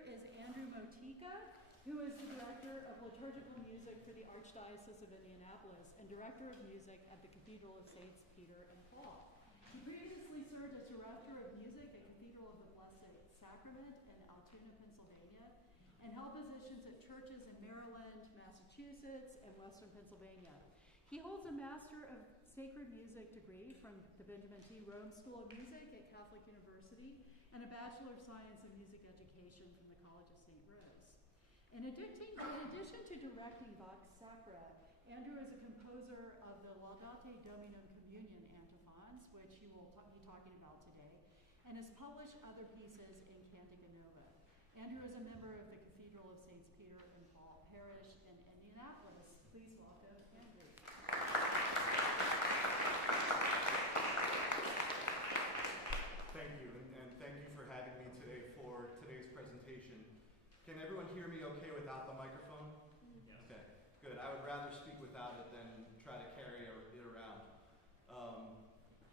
speaker is Andrew Motyka, who is the Director of Liturgical Music for the Archdiocese of Indianapolis and Director of Music at the Cathedral of Saints Peter and Paul. He previously served as Director of Music at Cathedral of the Blessed Sacrament in Altoona, Pennsylvania, and held positions at churches in Maryland, Massachusetts, and Western Pennsylvania. He holds a Master of Sacred Music degree from the Benjamin T. Rome School of Music at Catholic University and a Bachelor of Science in Music Education from the College of St. Rose. In addition to directing Vox Sacra, Andrew is a composer of the Laudate Dominum Communion antiphons, which he will be talking about today, and has published other pieces in Cantica Nova. Andrew is a member of the Cathedral of Saints Peter and Paul Parish in Indianapolis. Please welcome Andrew. Thank you, and thank you for having me today for today's presentation. Can everyone hear me okay without the microphone? Yes. Okay, good. I would rather speak without it than try to carry it around.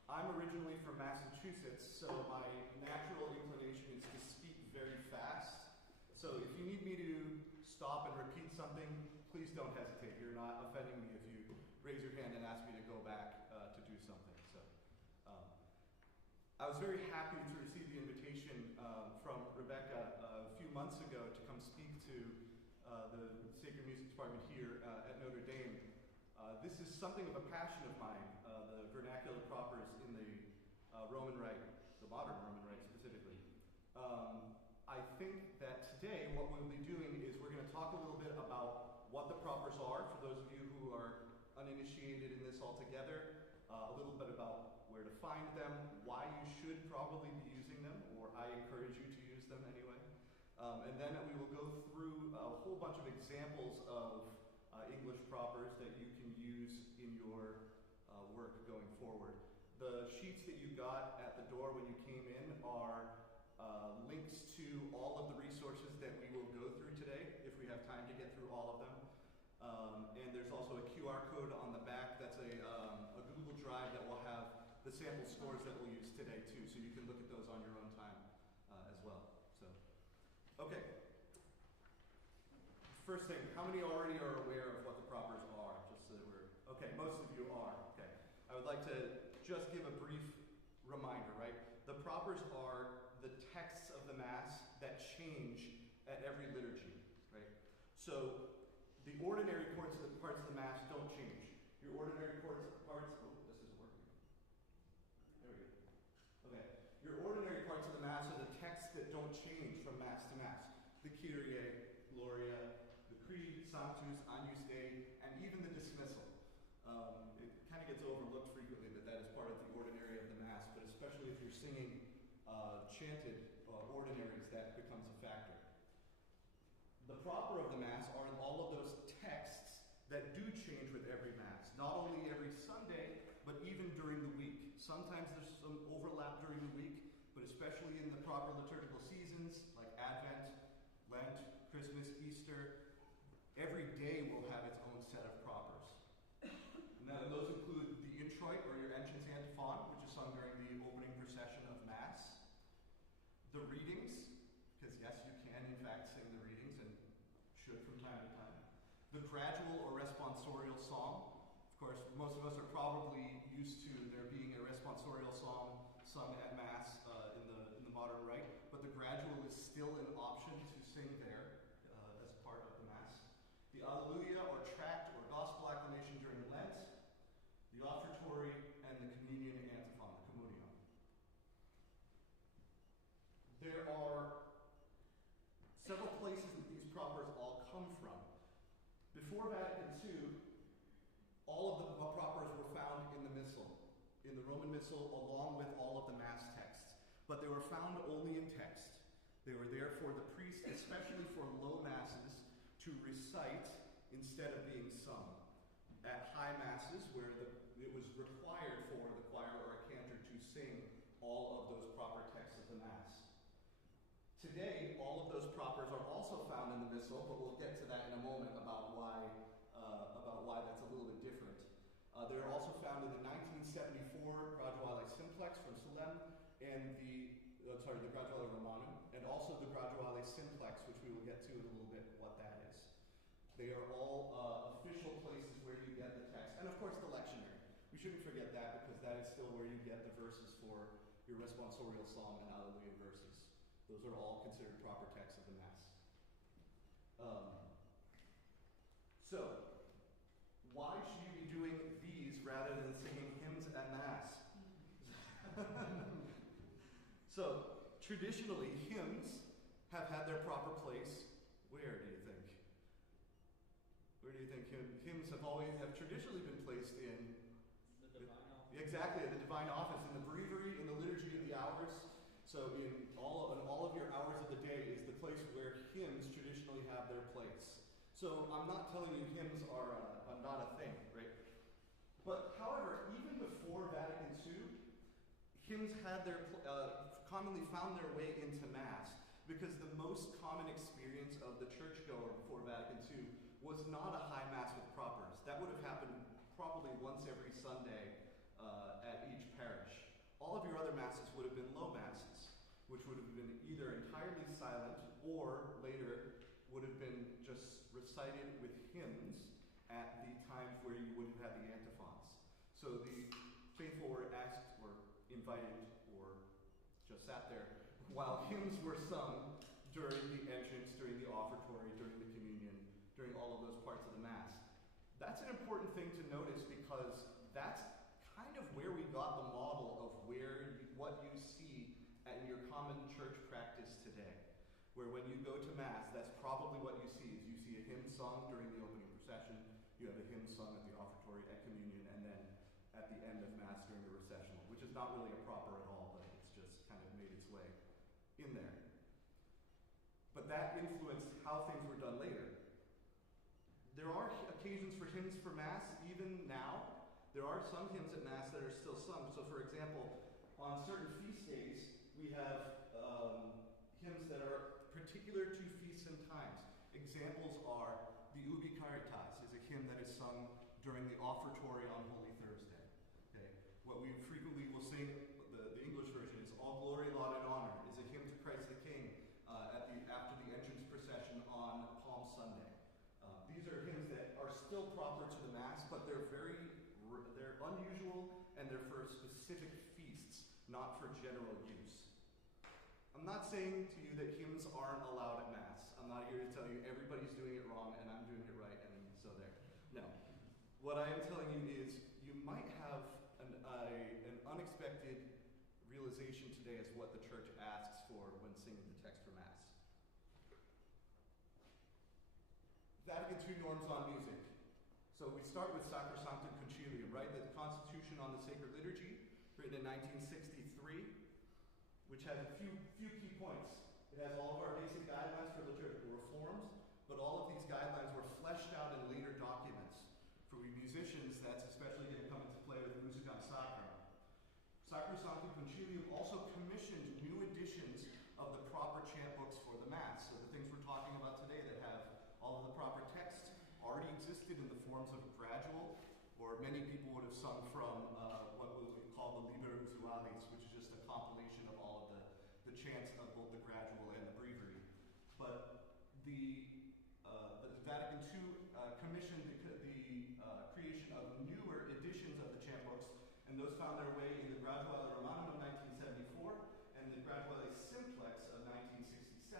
I'm originally from Massachusetts, so my natural inclination is to speak very fast. So if you need me to stop and repeat something, please don't hesitate. You're not offending me if you raise your hand and ask me to go back to do something. So I was very happy to receive the invitation from Rebecca a few months ago to come speak to the Sacred Music Department here at Notre Dame. This is something of a passion of mine, the vernacular propers in the Roman Rite, the modern Roman Rite specifically. I think that today what we'll be doing is we're going to talk a little bit about what the propers are, for those of you who are uninitiated in this altogether, a little bit about where to find them, why you should probably be using them, or I encourage you to use them anyway. And then we will go through a whole bunch of examples of English propers that you can use in your work going forward. The sheets that you got at the door when you came in are links to all of the resources that we will go through today, if we have time to get through all of them. And there's also a QR code on the back that's a Google Drive that will have the sample scores that we'll use today too, so you can look at those on your own time as well. So, okay. First thing, how many already are aware of what the propers are? Just so that we're, okay, most of you are, okay. I would like to just give a brief reminder, right? The propers are the texts of the Mass that change at every liturgy, right? So the ordinary parts of the Mass don't change. Your ordinary parts, oh, this isn't working. There we go. Okay. Your ordinary parts of the Mass are the texts that don't change from Mass to Mass. The Kyrie, Gloria, the Creed, Sanctus, Agnus Dei, and even the dismissal. It kind of gets overlooked frequently that that is part of the ordinary of the Mass, but especially if you're singing chanted ordinaries, that becomes a factor. The proper of the Mass are all of those texts that do change with every Mass, not only every Sunday, but even during the week. Sometimes there's some overlap during the week, but especially in the proper liturgical seasons, like Advent, Lent, Christmas, Easter, every day will have its own set of propers. Now, those include the introit, or your entrance antiphon, which is sung during the opening procession of Mass. The readings, because yes, you can in fact sing the readings, and should from time to time. The gradual or responsorial psalm. Of course, most of us are probably used to there being a responsorial psalm sung at Mass in the modern rite, but the gradual is still an option to sing there as part of the Mass. The Alleluia or tract or gospel acclamation during Lent, the offertory, and the communion antiphon, the communion. There are several places that these propers all come from. Before Vatican II, all of the propers were found in the Missal, in the Roman Missal, along with all of the Mass texts. But they were found only in text. They were there for the priest, especially for low Masses, to recite instead of being sung. At high Masses, where it was required for the choir or a cantor to sing all of those proper texts of the Mass. Today, all of those propers are also found in the Missal, but we'll get to that in a moment about why that's a little bit different. They're also found in the 1974 Graduale Simplex from Salem, and the Graduale Romanum, and also the Graduale Simplex They are all official places where you get the text. And of course the lectionary. We shouldn't forget that because that is still where you get the verses for your responsorial psalm and Alleluia verses. Those are all considered proper texts of the Mass. So, why should you be doing these rather than singing hymns at Mass? So, traditionally, hymns have had their proper place. Where do you think? Where do you think hymns have traditionally been placed in? The divine office. Exactly, the divine office, in the breviary, in the liturgy of the hours. So in all of your hours of the day is the place where hymns traditionally have their place. So I'm not telling you hymns are not a thing, right? But however, even before Vatican II, hymns had commonly found their way into Mass because the most common experience of the churchgoer before Vatican II was not a high Mass with propers. That would have happened probably once every Sunday at each parish. All of your other Masses would have been low Masses, which would have been either entirely silent or later would have been just recited with hymns at the times where you would have had the antiphons. So the faithful were asked or invited or just sat there while hymns were sung during the entrance, during the offertory, during the communion, during all of those parts of the Mass. That's an important thing to notice because that's kind of where we got the model of what you see in your common church practice today. Where when you go to Mass, that's probably what you see, is you see a hymn sung during the opening procession, you have a hymn sung at the offertory, at communion, and then at the end of Mass during the recessional, which is not really a proper at all, but it's just kind of made its way in there. But that influenced how things were done later. There are occasions for hymns for Mass, even now. There are some hymns at Mass that are still sung. So for example, on certain feast days, we have hymns that are particular to feasts and times. Examples are the Ubi Caritas is a hymn that is sung during the offertory on Holy Thursday. Okay? What we frequently will sing, the English version is All Glory, Laud, and Honor, is a hymn to Christ the King after the entrance procession on Palm Sunday. These are hymns that are still proper to the Mass, but they're unusual and they're for specific feasts, not for general use. I'm not saying to you that hymns aren't allowed at Mass. I'm not here to tell you everybody's doing it wrong and I'm doing it right and so there. No. What I am telling you is you might have an unexpected realization today as what the church asks for when singing the text for Mass. Vatican II norms on music. So we start with Sacrosanctum Concilium, right? The Constitution on the Sacred Liturgy, written in 1963, which has a few key points. It has all of our basic guidelines for liturgical reforms, but all of these guidelines were fleshed out in later documents. For we musicians, that's especially going to come into play with Musicam Sacram. Sacrosanctum Concilium also commissioned new editions of the proper chant books for the Mass. So the things we're talking about today that have all of the proper texts already existed in the forms of gradual, or many people would have sung from what we call the Liber Usualis, which is just a compilation of all of the chants of both the gradual and the breviary. But the Vatican II commissioned the creation of newer editions of the chant books, and those found their way in the Graduale Romanum of 1974 and the Graduale Simplex of 1967.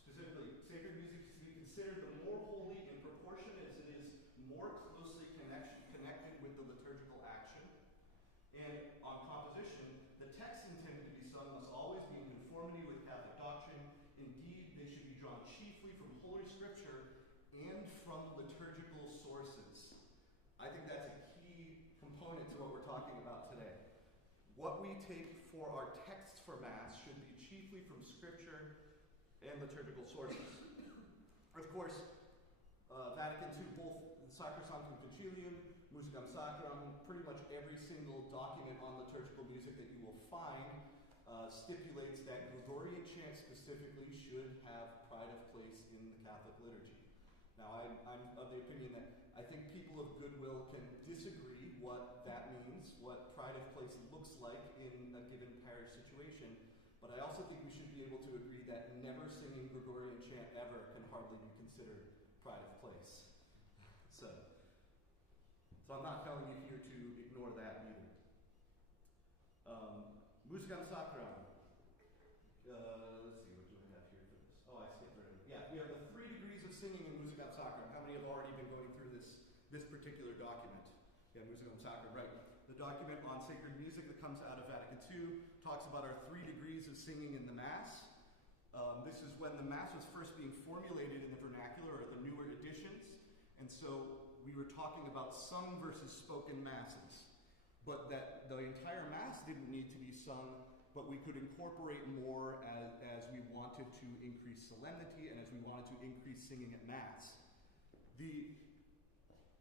Specifically, sacred music is to be considered the more holy in proportion as it is more closely connected with the liturgical action. And on composition, the texts intended to be sung must always be in conformity with Catholic doctrine. Indeed, they should be drawn chiefly from Holy Scripture and from liturgical sources. I think that's a key component to what we're talking about today. What we take for our texts for Mass should be chiefly from Scripture and liturgical sources. Of course, Vatican II, both the Sacrosanctum Concilium, Musicam Sacram, pretty much every single document on liturgical music that you will find stipulates that Gregorian chant specifically should have pride of place in the Catholic liturgy. Now, I'm of the opinion that I think people of goodwill can disagree what that means, what pride of place looks like in a given parish situation, But I also think we should be able to agree that never singing Gregorian chant ever can hardly be considered pride of place. So I'm not telling you here to ignore that either. Musicam Sacram. Let's see, what do we have here for this? Oh, I skipped right over. Yeah, we have the 3 degrees of singing in Musicam Sacram. How many have already been going through this particular document? Yeah, Musicam Sacram, right. The document on sacred music that comes out of Vatican II talks about our 3 degrees of singing in the Mass. This is when the Mass was first being formulated in the vernacular, or the newer editions. And so we were talking about sung versus spoken Masses. But that the entire Mass didn't need to be sung, but we could incorporate more as we wanted to increase solemnity and as we wanted to increase singing at Mass. The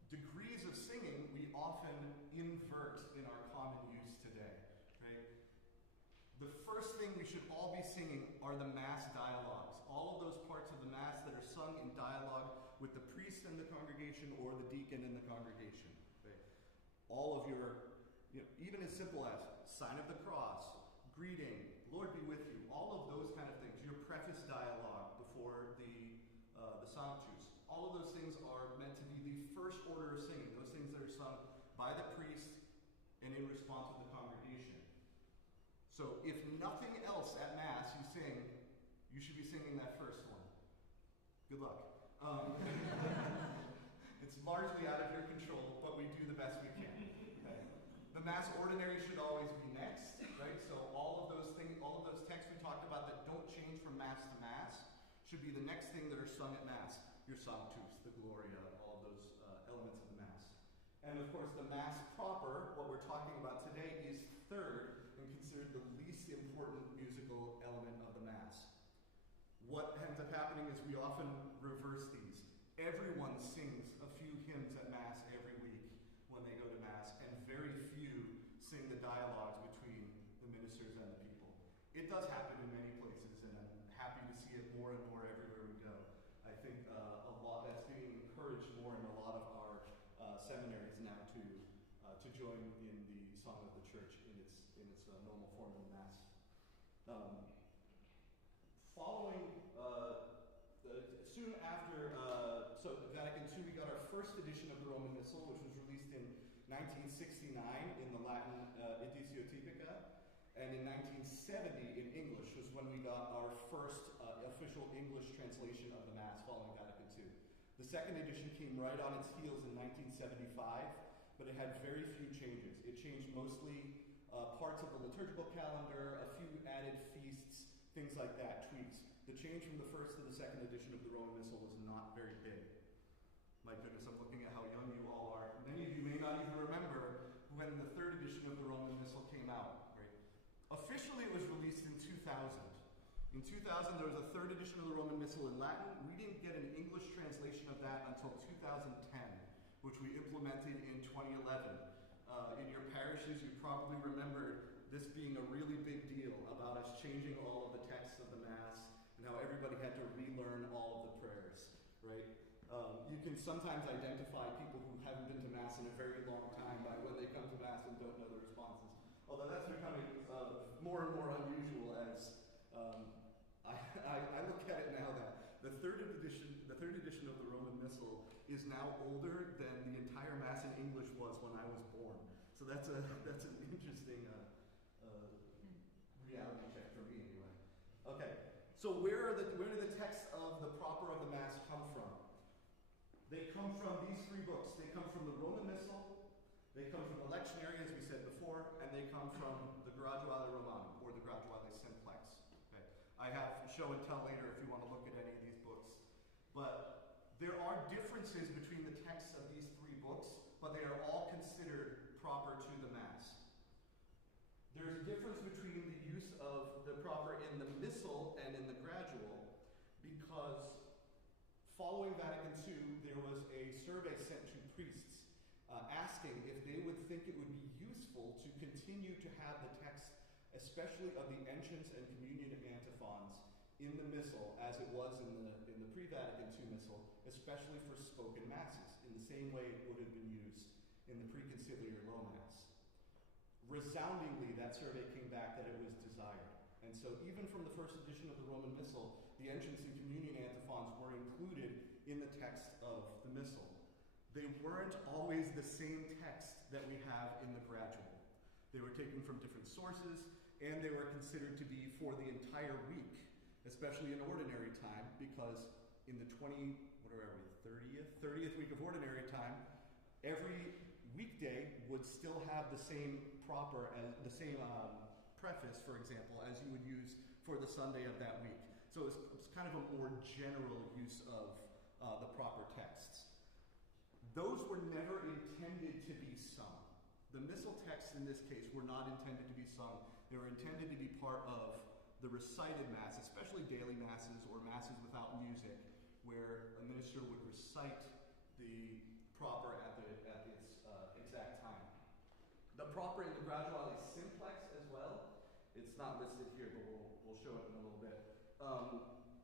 degrees of singing we often invert in our common use today, right? The first thing we should all be singing are the Mass dialogues. All of those parts of the Mass that are sung in dialogue with the priest in the congregation or the deacon in the congregation. Okay? All of your, even as simple as sign of the cross, greeting, Lord be with you, all of those kind of things. Your preface dialogue before the Sanctus. All of those things are meant to be the first order of singing, those things that are sung by the priest and in response to the congregation. So if nothing else at Mass you sing, you should be singing that first one. Good luck. It's largely out of your control, but we do the best we can. Okay? The Mass ordinary should always be next, right? So all of those things, all of those texts we talked about that don't change from Mass to Mass should be the next thing that are sung at Mass. Your Sanctus, the Gloria, all of those elements of the Mass. And of course, the Mass proper, what we're talking about today, is third and considered the least important musical element of the Mass. What ends up happening is we often reverse these. Everyone sings a few hymns at Mass every week when they go to Mass, and very few sing the dialogues between the ministers and the people. It does happen in many places, and I'm happy to see it more and more everywhere we go. I think a lot that's being encouraged more in a lot of our seminaries now to join in the song of the Church in its normal form in the Mass. Soon after, so Vatican II, we got our first edition of the Roman Missal, which was released in 1969 in the Latin Editio Typica, and in 1970 in English was when we got our first official English translation of the Mass following Vatican II. The second edition came right on its heels in 1975, but it had very few changes. It changed mostly parts of the liturgical calendar, a few added feasts, things like that, tweaks. The change from the first to the second edition of the Roman Missal was not very big. My goodness, I'm looking at how young you all are. Many of you may not even remember when the third edition of the Roman Missal came out. Right? Officially, it was released in 2000. In 2000, there was a third edition of the Roman Missal in Latin. We didn't get an English translation of that until 2010, which we implemented in 2011. In your parishes, you probably remember this being a really big deal about us changing all of the texts of the Mass and how everybody had to relearn all of the prayers, right? You can sometimes identify people who haven't been to Mass in a very long time by when they come to Mass and don't know the responses. Although that's becoming more and more unusual as I look at it now that the third edition of the Roman Missal is now older than the entire Mass in English was when I was born. So that's an interesting reality check for me anyway. Okay, so where do the texts of the proper of the Mass come from? They come from these 3 books. They come from the Roman Missal, they come from the Lectionary, as we said before, and they come from the Graduale Romanum, or the Graduale Simplex. Okay. I have show and tell later if you want to look at any of these books. But there are differences between the texts of these 3 books, but they are all considered proper to the Mass. There's a difference between the use of the proper in the Missal and in the Gradual, because following Vatican II, there was a survey sent to priests asking if they would think it would be useful to continue to have the text, especially of the entrance and communion antiphons, in the Missal as it was in the pre-Vatican II Missal, especially for spoken Masses, in the same way it would have been used in the pre-conciliar Low Mass. Resoundingly, that survey came back that it was desired. And so even from the first edition of the Roman Missal, the entrance and communion antiphons were included in the text of the Missal. They weren't always the same text that we have in the gradual. They were taken from different sources, and they were considered to be for the entire week, especially in ordinary time, because in the 30th week of ordinary time, every weekday would still have the same preface, for example, as you would use for the Sunday of that week. So it's kind of a more general use of the proper texts. Those were never intended to be sung. The missal texts in this case were not intended to be sung. They were intended to be part of the recited Mass, especially daily Masses or Masses without music, where a minister would recite the proper at its exact time. The proper in the graduale simplex as well, it's not listed here, but we'll show it in a little bit,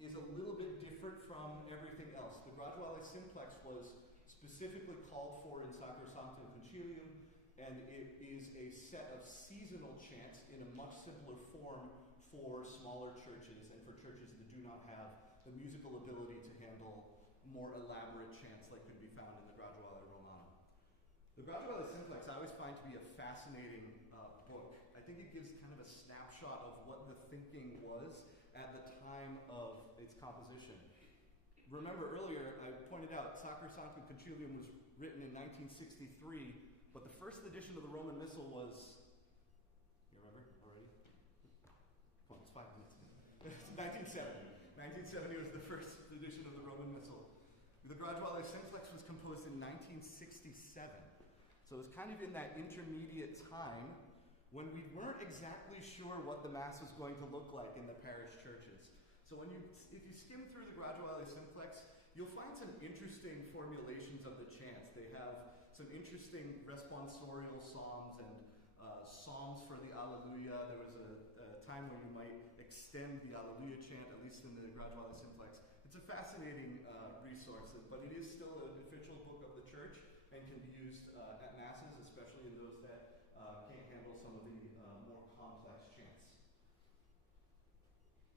is a little bit different from everything else. The graduale simplex was specifically called for in Sacrosanctum Concilium, and it is a set of seasonal chants in a much simpler form for smaller churches and for churches that do not have the musical ability to handle more elaborate chants like could be found in the Graduale Romana. The Graduale Simplex I always find to be a fascinating book. I think it gives kind of a snapshot of what the thinking was at the time of its composition. Remember earlier, I pointed out Sacrosanctum Concilium was written in 1963, but the first edition of the Roman Missal was, you remember already? Come on, it's 5 minutes. 1970. 1970 was the first edition of the Roman Missal. The Graduale Simplex was composed in 1967. So it was kind of in that intermediate time when we weren't exactly sure what the Mass was going to look like in the parish churches. So if you skim through the Graduale Simplex, you'll find some interesting formulations of the chants. They have some interesting responsorial psalms and psalms for the Alleluia. There was a time when you might extend the Alleluia chant, at least in the Graduale Simplex. It's a fascinating resource, but it is still an official book of the church and can be used at Masses, especially in those that can't handle some of the more complex chants.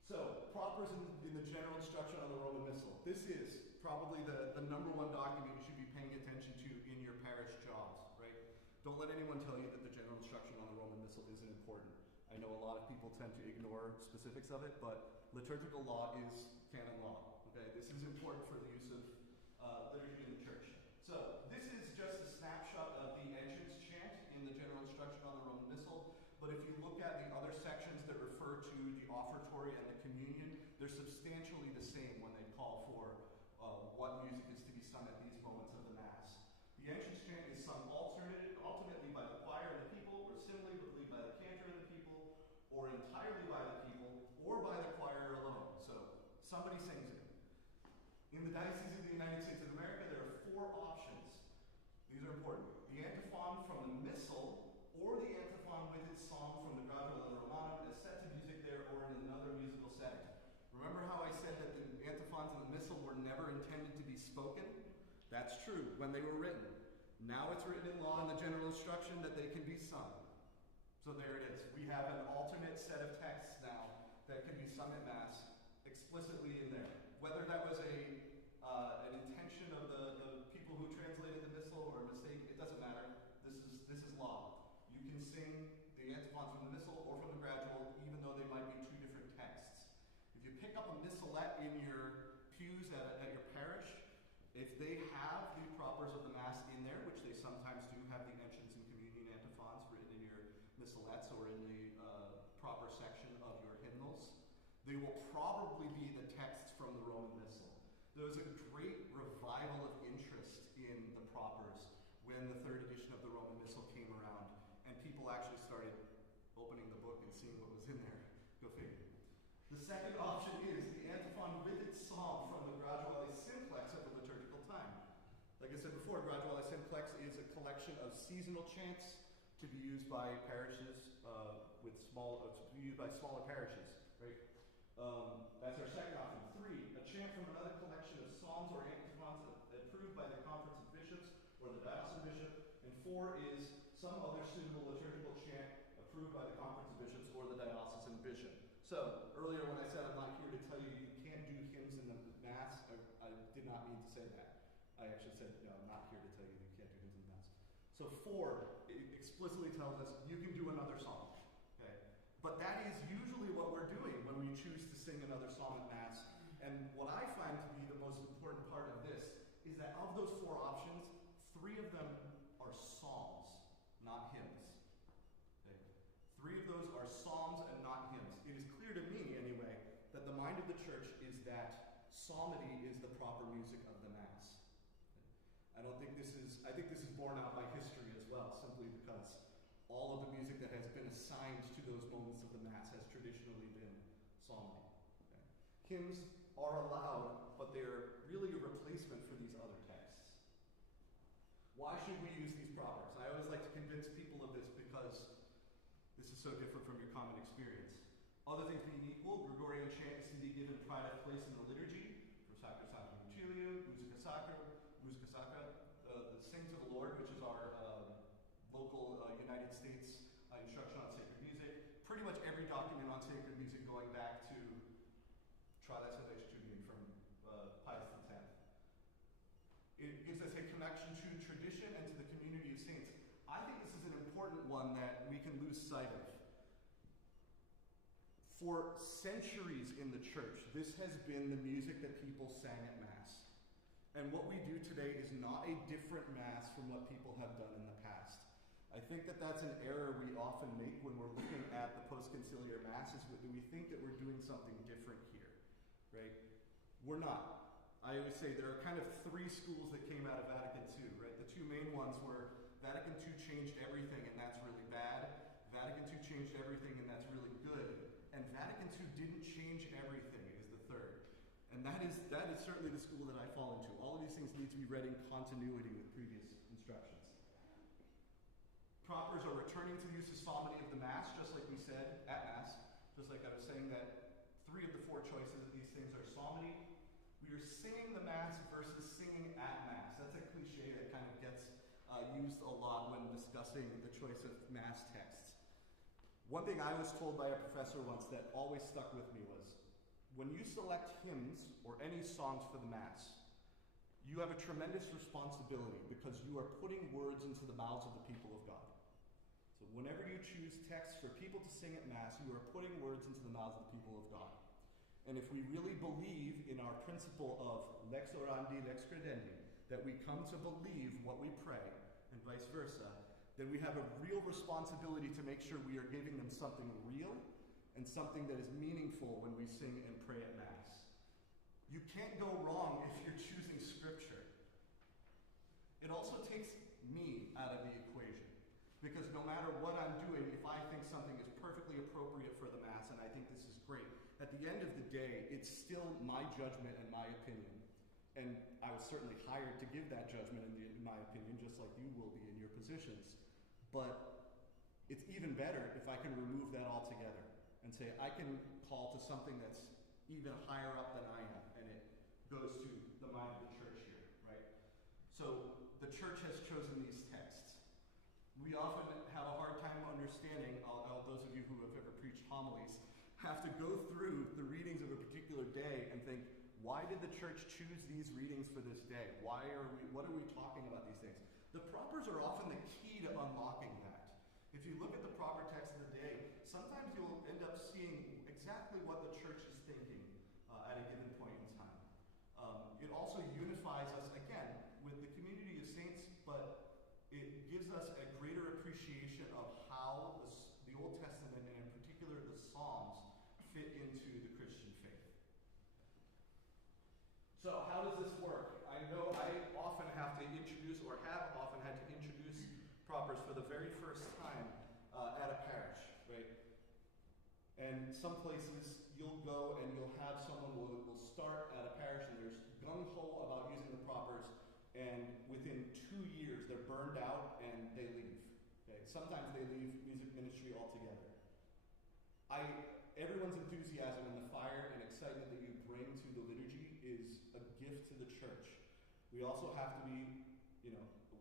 So, propers in the general instruction on the Roman Missal. This is probably the number one document you should be paying attention to in your parish jobs, right? Don't let anyone tell you that the general instruction on the Roman Missal isn't important. I know a lot of people tend to ignore specifics of it, but liturgical law is canon law, okay? This is important for the use of liturgy in the church. So, this is just a snapshot of the entrance chant in the general instruction on the Roman Missal, but if you look at the other sections that refer to the offertory and the communion, they're substantially the same when they call for what music is to be sung at these moments of the Mass. The entrance chant is sung alternately by the choir and the people, or similarly by the cantor and the people, or entirely by the people, or by the choir alone. So, somebody sings it. In the Diocese of the United States of America, there are 4 options. These are important. The antiphon from the Missal, or the antiphon with its psalm from the Graduale Romana is set to music there or in another musical setting. Remember how I said that the antiphons in the Missal were never intended to be spoken? That's true when they were written. Now it's written in law in the general instruction that they can be sung. So there it is. We have an alternate set of texts now that can be sung at Mass explicitly in there. Whether that was an intention of the people who translated the Missal or a mistake, it doesn't matter. This is law. You can sing the antiphons from the Missal or from the Gradual, even though they might be 2 different texts. If you pick up a missalette in your pews at your parish, if they have the propers of the Mass in there, which they sometimes do have the entrance and communion antiphons written in your missalettes or in the proper section of your hymnals, they will probably be the texts from the Roman Missal. There was a great revival of interest in the propers when the 3rd edition of the Roman Missal came around, and people actually started opening the book and seeing what was in there. Go figure. The second option is the antiphon with its psalm from the Graduale Simplex of the liturgical time. Like I said before, Graduale Simplex is a collection of seasonal chants to be used by parishes to be used by smaller parishes, right? That's our second option. 3, a chant from another collection of psalms or antiphons approved by the Conference of Bishops or the Diocesan Bishop. And 4 is some other suitable liturgical chant approved by the Conference of Bishops or the Diocesan Bishop. So, earlier when I said I'm not here to tell you you can't do hymns in the Mass, I did not mean to say that. I actually said, no, I'm not here to tell you you can't do hymns in the Mass. So 4 explicitly tells us you can do another song. Okay? But that is usually what we're doing when we choose to sing another song at Mass. And what I find to be the most important part of this is that of those 4 options, 3 of them are psalms, not hymns. Okay? 3 of those are psalms and not hymns. It is clear to me, anyway, that the mind of the church is that psalmody is the proper music of the Mass. I think this is borne out by history as well, simply because all of the music that has been assigned to those moments of the Mass has traditionally been psalmody. Okay? Hymns are allowed, but they're really a replacement for these other texts. Why should we use these proverbs? I always like to convince people of this because this is so different from your common experience. Other things being equal, Gregorian chant is to be given pride of place in the liturgy, for Sacrosanctum Concilium, Musica Sacra, the Sing to the Lord, which is our local United States instruction on sacred music. Pretty much every document on sacred music going back to Trilateral from Pius X. It gives us a connection to tradition and to the community of saints. I think this is an important one that we can lose sight of. For centuries in the church, this has been the music that people sang at Mass. And what we do today is not a different Mass from what people have done in the past. I think that that's an error we often make when we're looking at the post-conciliar Masses. Do we think that we're doing something different here? Right? We're not. I always say there are kind of 3 schools that came out of Vatican II, right? The 2 main ones were Vatican II changed everything and that's really bad. Vatican II changed everything and that's really good. And Vatican II didn't change everything is the 3rd. And that is certainly the school that I fall into. All of these things need to be read in continuity with previous instructions. Propers are returning to the use of psalmody of the Mass, just like we said at Mass. Just like I was saying that 3 of the 4 choices of these things are psalmody. We are singing the Mass versus singing at Mass. That's a cliche that kind of gets used a lot when discussing the choice of Mass texts. One thing I was told by a professor once that always stuck with me was, when you select hymns or any songs for the Mass, you have a tremendous responsibility because you are putting words into the mouths of the people of God. So whenever you choose texts for people to sing at Mass, you are putting words into the mouths of the people of God. And if we really believe in our principle of lex orandi, lex credendi, that we come to believe what we pray, and vice versa, then we have a real responsibility to make sure we are giving them something real and something that is meaningful when we sing and pray at Mass. You can't go wrong if you're choosing Scripture. It also takes me out of the equation, because no matter what I'm doing, if I think something is perfectly appropriate for the Mass, and I think this is great, at the end of the day, it's still my judgment and my opinion. And I was certainly hired to give that judgment in my opinion, just like you will be in your positions. But it's even better if I can remove that altogether and say I can call to something that's even higher up than I am, and it goes to the mind of the church here, right? So the church has chosen these texts. We often have a hard time understanding, those of you who have ever preached homilies, have to go through the readings of a particular day and think, why did the church choose these readings for this day? What are we talking about these things? The propers are often the key to unlocking that. If you look at the proper text of the day, sometimes you'll end up seeing exactly what the church is thinking at a given point in time. It also unifies us, again, with the community of saints, but it gives us a greater appreciation of how the Old Testament, and in particular the Psalms, fit into the Christian faith. So how does this work? I know I often have to introduce, or have often had to introduce propers for the very first time at a parish, right? And some places you'll go and you'll have someone will start at a parish and there's gung-ho about using the propers, and within 2 years they're burned out and they leave. Okay? Sometimes they leave music ministry altogether. Everyone's enthusiasm and the fire and excitement that you bring to the liturgy is a gift to the church. We also have to be,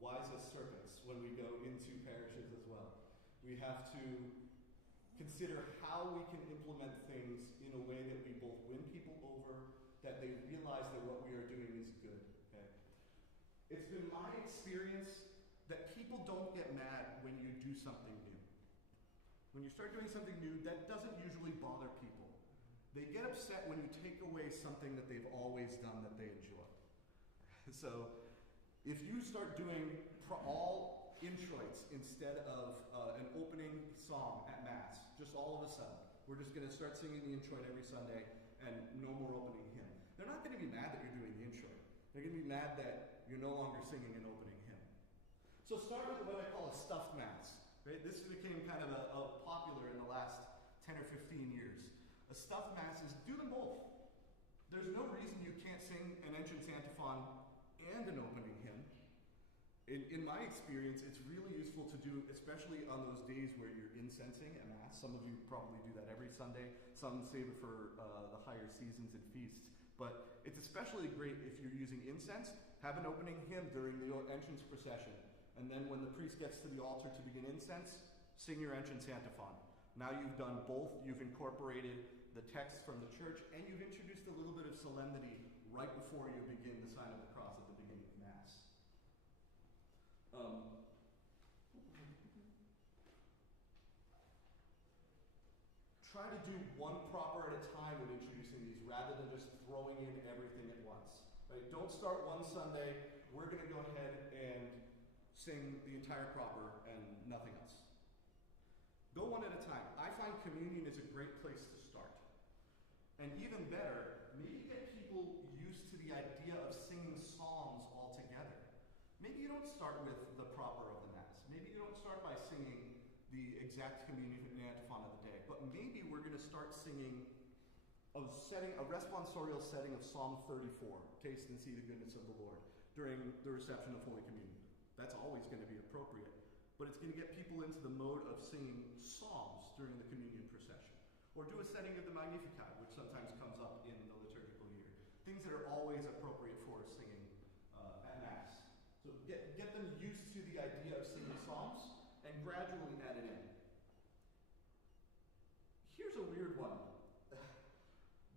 wise as serpents when we go into parishes as well. We have to consider consider how we can implement things in a way that we both win people over, that they realize that what we are doing is good. Okay? It's been my experience that people don't get mad when you do something new. When you start doing something new, that doesn't usually bother people. They get upset when you take away something that they've always done that they enjoy. So, if you start doing all introits instead of an opening song at Mass, just all of a sudden, we're just going to start singing the introit every Sunday and no more opening hymn. They're not going to be mad that you're doing the introit. They're going to be mad that you're no longer singing an opening hymn. So start with what I call a stuffed Mass. Right? This became kind of a popular in the last 10 or 15 years. A stuffed Mass is do them both. There's no reason you can't sing an entrance antiphon and an opening hymn. In my experience, it's really useful to do, especially on those days where you're incensing at Mass. Some of you probably do that every Sunday. Some save it for the higher seasons and feasts. But it's especially great if you're using incense. Have an opening hymn during the entrance procession. And then when the priest gets to the altar to begin incense, sing your entrance antiphon. Now you've done both. You've incorporated the text from the church, and you've introduced a little bit of solemnity right before you begin the sign of the cross at the beginning of Mass. Try to do one proper at a time when introducing these, rather than just throwing in everything at once. Right? Don't start one Sunday, we're going to go ahead and sing the entire proper and nothing else. Go one at a time. I find communion is a great place to start. And even better, maybe get people used to the idea of singing psalms all together. Maybe you don't start with the proper of the Mass. Maybe you don't start by singing the exact communion and antiphon of the day. But maybe we're going to start singing a responsorial setting of Psalm 34, Taste and See the Goodness of the Lord, during the reception of Holy Communion. That's always going to be appropriate. But it's going to get people into the mode of singing psalms during the communion procession. Or do a setting of the Magnificat, which sometimes comes up in the liturgical year. Things that are always appropriate for singing at Mass. So get them used to the idea of singing psalms and gradually add it in. Here's a weird one.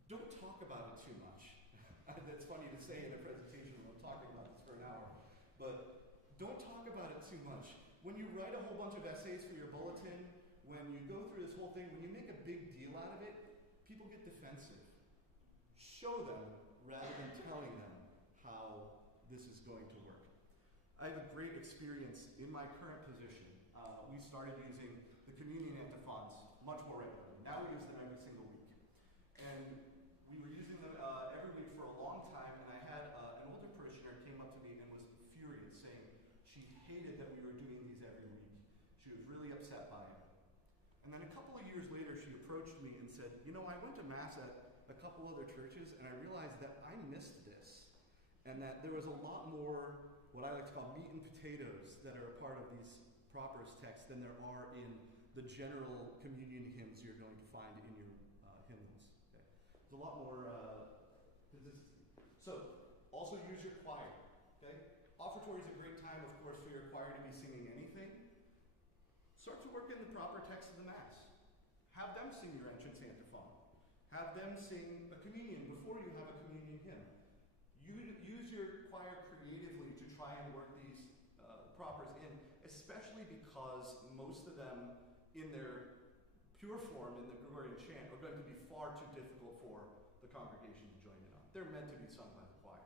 Don't talk about it too much. That's funny to say in a presentation when we're talking about this for an hour. But don't talk about it too much. When you write a whole bunch of essays for your bulletin, when you go through this whole thing, when you make a big deal out of it, people get defensive. Show them rather than telling them how this is going to work. I have a great experience in my current position. We started using the communion antiphons much more regularly. Now we use them every single week. And we were using them every week for a long time, and I had an older parishioner came up to me and was furious, saying she hated that we were doing these every week. She was really upset by it. And then a couple of years later, she approached me and said, you know, I went to Mass at a couple other churches, and I realized that I missed this, and that there was a lot more, what I like to call meat and potatoes, that are a part of these propers texts than there are in the general communion hymns you're going to find in your hymnals. Okay? There's a lot more consistency. So, also use your choir. Okay? Offertory is a great time, of course, for your choir to be singing anything. Start to work in the proper text of the Mass. Have them sing your entrance antiphon. Have them sing a communion before you have a communion hymn. Use your choir creatively to try and work these propers in, especially because most of them, in their pure form, in the Gregorian chant, are going to be far too difficult for the congregation to join in on. They're meant to be sung by the choir.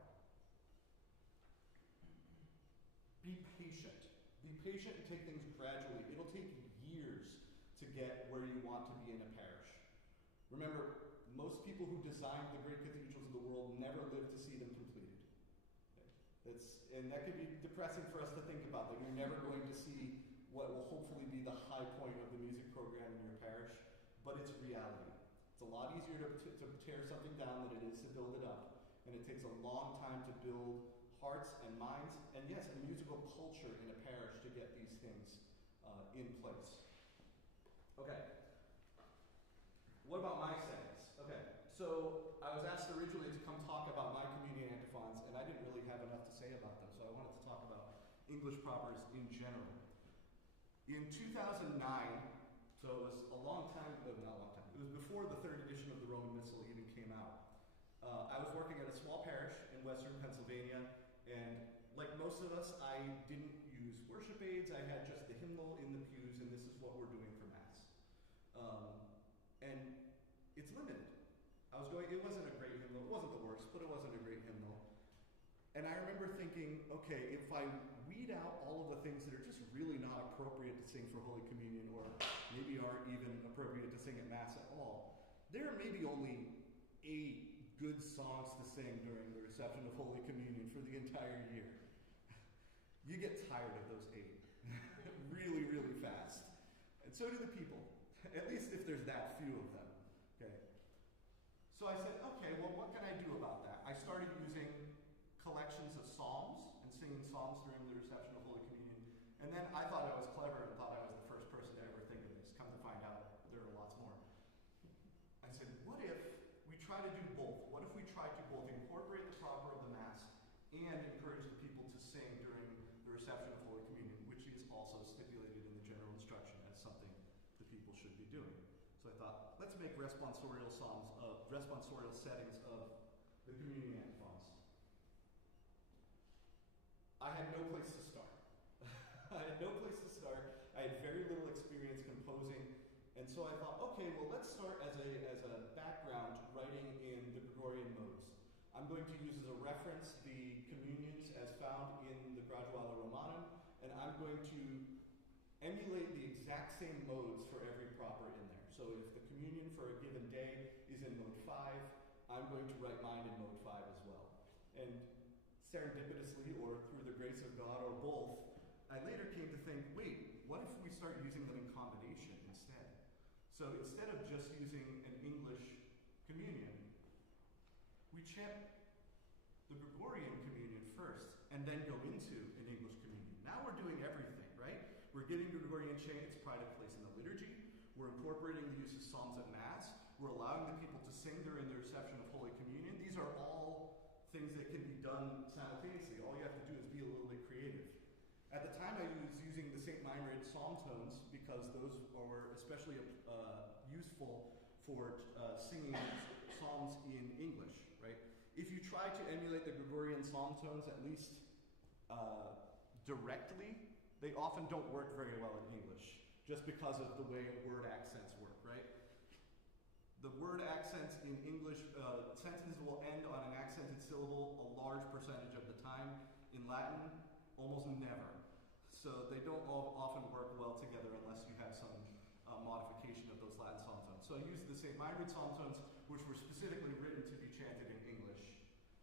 Be patient. Be patient and take things gradually. It'll take years to get where you want to be in a parish. Remember, most people who designed the great cathedrals of the world never lived to see them completed. Okay? And that could be depressing for us to think about, that you're never going to see what will hopefully be the high point of the music program in your parish, but it's reality. It's a lot easier to tear something down than it is to build it up, and it takes a long time to build hearts and minds, and yes, a musical culture in a parish to get these things in place. Okay. What about my settings? Okay, so I was asked originally to come talk about my communion antiphons, and I didn't really have enough to say about them, so I wanted to talk about English propers in general. In 2009, So it was a long time, no, not a long time. It was before the third edition of the Roman Missal even came out. I was working at a small parish in western Pennsylvania, and like most of us, I didn't use worship aids. I had just the hymnal in the pews, and this is what we're doing for Mass. And it's limited. It wasn't a great hymnal. It wasn't the worst, but it wasn't a great hymnal. And I remember thinking, okay, if I weed out all of the things that are just really not appropriate to sing for Holy Communion, or maybe aren't even appropriate to sing at Mass at all, there are maybe only 8 good songs to sing during the reception of Holy Communion for the entire year. You get tired of those 8 really, really fast. And so do the people, at least if there's that few of them. Okay. So I said, okay, well, what can I do about that? I started using collections of psalms and singing psalms during the reception of Holy Communion. And then I thought I was clever and thought I was the first person to ever think of this. Come to find out, there are lots more. I said, what if we try to do both? What if we try to both incorporate the proper of the Mass and encourage the people to sing during the reception of Holy Communion, which is also stipulated in the general instruction as something the people should be doing. So I thought, let's make responsorial settings of the communion antiphons. I had no place to start. I had very little experience composing, and so I thought, okay, well, let's start as a background writing in the Gregorian modes. I'm going to use as a reference the communions as found in the Graduale Romanum, and I'm going to emulate the exact same modes for every proper in there. So if the communion for a given day is in mode 5, I'm going to write mine in mode 5 as well. And serendipitously, or through the grace of God, or both, I later came to think, wait, what if we start using them in combination instead? So instead of just using an English communion, we chant the Gregorian communion first, and then go into an English communion. Now we're doing everything, right? We're giving Gregorian chant its pride of place in the liturgy. We're incorporating the use of psalms at Mass. We're allowing the people to sing during the reception of Holy Communion. These are all things that can be done simultaneously. All you have to do is be a little bit creative. At the time, I was using the St. Meinrad psalm tones because those were especially useful for singing psalms in English, right? If you try to emulate the Gregorian psalm tones, at least directly, they often don't work very well in English, just because of the way word accents work, right? The word accents in English, sentences will end on an accented syllable a large percentage of the time. In Latin, almost never. So they don't often work well together unless you have some modification of those Latin psalm tones. So I used the St. Meinrad psalm tones, which were specifically written to be chanted in English.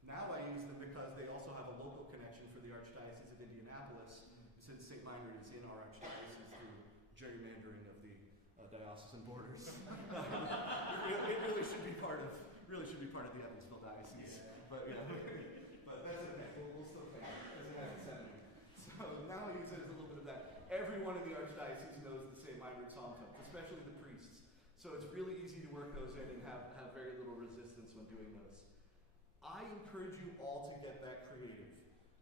Now I use them because they also have a local connection for the Archdiocese of Indianapolis, since St. Meinrad is in our Archdiocese through gerrymandering of the diocesan borders. it really should be part of the Evansville Diocese. Yeah. But that's okay. We'll still pay it because it hasn't sent me. So now I use it as a little bit of that. Everyone in the Archdiocese knows the St. Meinrad psalm tones, especially the priests. So it's really easy to work those in and have very little resistance when doing those. I encourage you all to get that creative.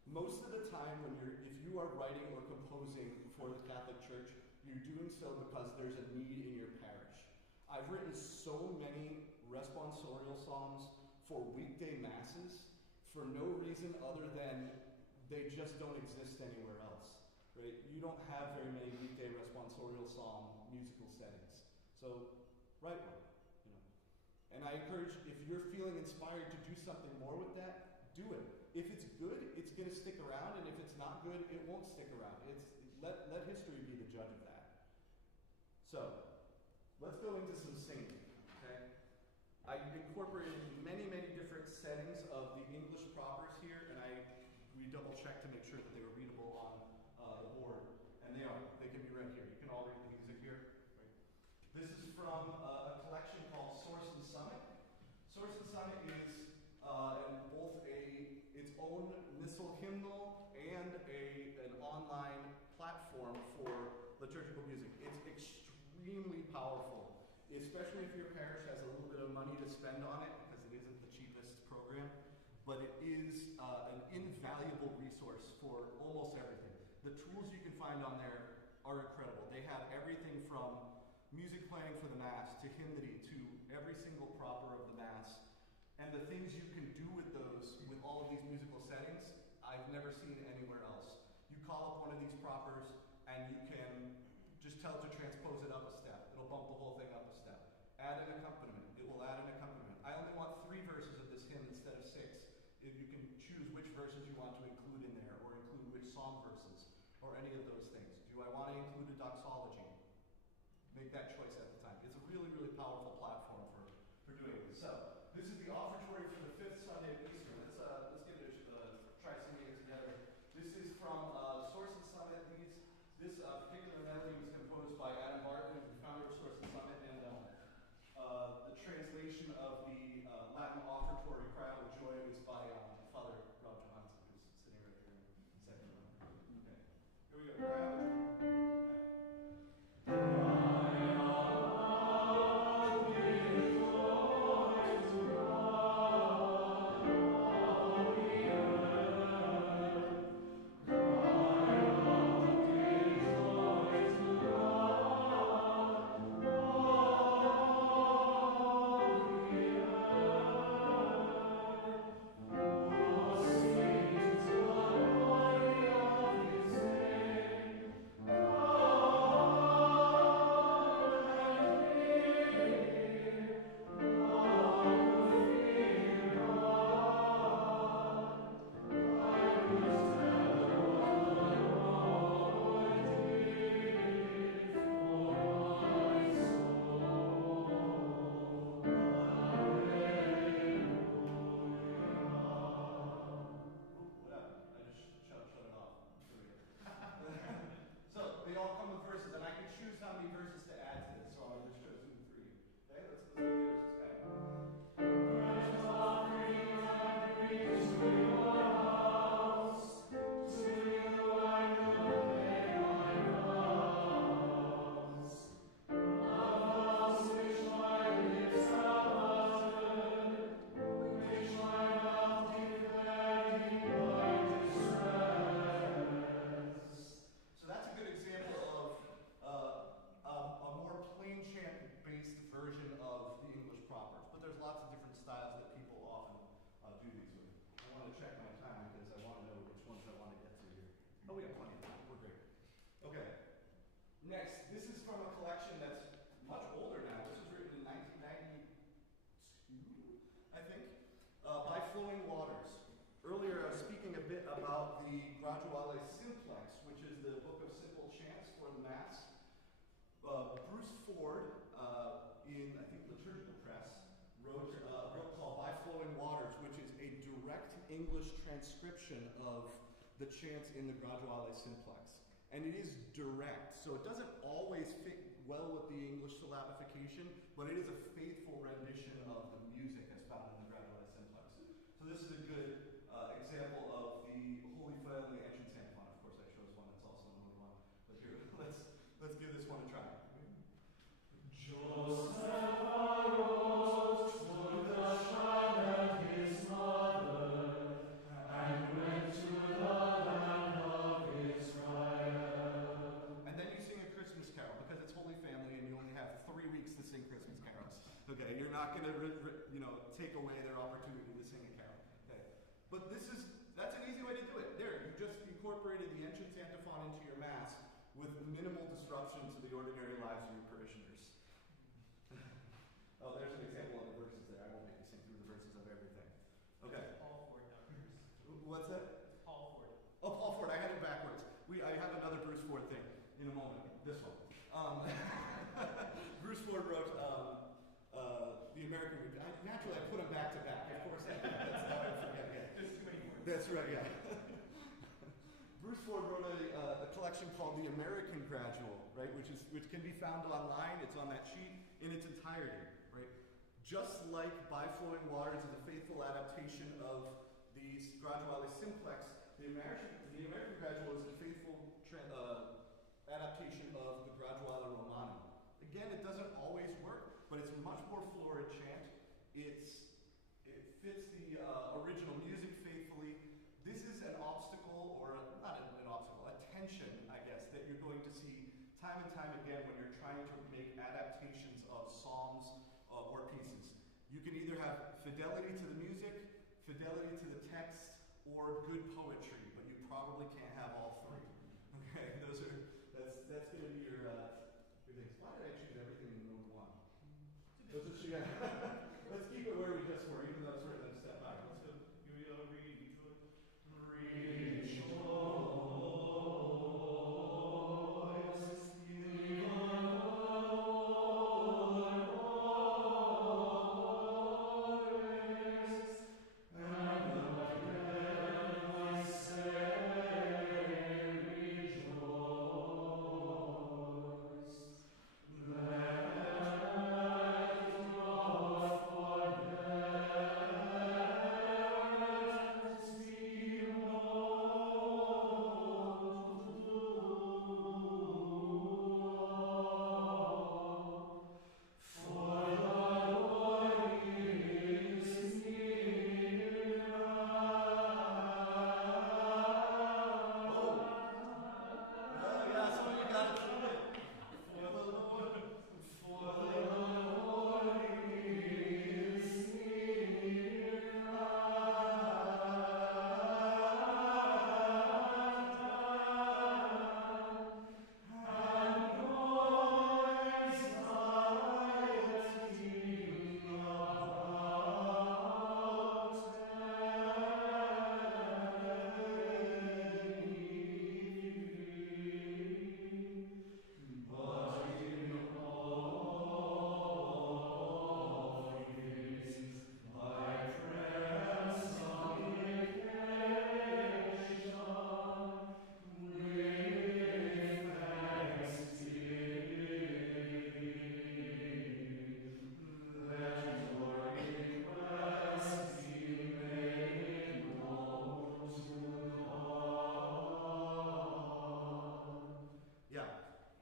Most of the time if you are writing or composing for the Catholic Church, you're doing so because there's a need in your parish. I've written so many responsorial psalms for weekday masses for no reason other than they just don't exist anywhere else, right? You don't have very many weekday responsorial psalm musical settings. So write one, you know. And I encourage, if you're feeling inspired to do something more with that, do it. If it's good, it's going to stick around, and if it's not good, it won't stick around. Let history be the judge of that. So, let's go into some singing, okay? I incorporated many, many different settings of the English propers here, and we double-checked to make sure that they were readable on the board, and they are. They can be read here. You can all read the music here. Right? This is from a collection called Source and Summit. Source and Summit is both its own missal hymnal and an online platform for liturgical music. It's extremely powerful, especially if your parish has a little bit of money to spend on it, because it isn't the cheapest program, but it is an invaluable resource for almost everything. The tools you can find on there are incredible. They have everything from music playing for the Mass, to hymnody, to every single proper of the Mass, and the things you can do with those, with all of these musical settings, I've never seen anywhere else. You call up one of these propers, and you can just tell it to transpose it up a step. It'll bump the whole thing up a step. Add an accompaniment. It will add an accompaniment. I only want 3 verses of this hymn instead of 6. If you can choose which verses you want to include in there, or include which psalm verses, or any of those things. Do I want to include a doxology? Make that choice at the time. It's a really, really powerful platform for doing this. So, this is the offertory for the 5th Sunday of Easter. Let's give it try singing it together. This is from Source and Summit. This particular melody was composed by Adam Barton, the founder of Source and Summit, and the translation of the Latin offertory, Cry Out with Joy, was by Father Rob Johansen, who's sitting right here in the second row. Okay, here we go. Cry Out with Joy. English transcription of the chants in the Graduale Simplex. And it is direct, so it doesn't always fit well with the English syllabification, but it is a faithful rendition of the music as found in the Graduale Simplex. So this is a good example of the Holy Family entrance antiphon. Of course, I chose one that's also an older one. But here, let's give this one a try. Joseph arose to the shrine of his mother, and went to the land of Israel. And then you sing a Christmas carol, because it's Holy Family and you only have 3 weeks to sing Christmas carols. Okay, you're not going to take away their opportunity to sing a carol. Okay, but that's an easy way to do it. There, you just incorporated the entrance antiphon into your Mass with minimal disruption to the ordinary lives of your parishioners. Oh, there's an example of the verses there. I won't make you sing through the verses of everything. Okay. Paul Ford numbers. What's that? Paul Ford. Oh, Paul Ford. I had it backwards. I have another Bruce Ford thing in a moment. This one. Bruce Ford wrote the American. Naturally, I put them back to back. Of course, that's how I forget. Yeah. There's too many words. That's right. Yeah. Bruce Ford wrote a collection called The American Gradual, right, which can be found online. It's on that sheet in its entirety, right? Just like By Flowing Waters is a faithful adaptation of the Graduale Simplex, the American Gradual is a faithful adaptation of the Graduale Romano. Again, it doesn't always work, but it's a much more florid chant. It fits the original music faithfully. This is an obstacle, or not an obstacle, a tension, I guess, that you're going to see time and time again when you're trying to make adaptations fidelity to the text or good poetry, but you probably can't have all three. Okay, that's going to be your things. Why did I choose everything in mode 1? Let's just let's keep it where we just were, even though it's written a step back. Let's go.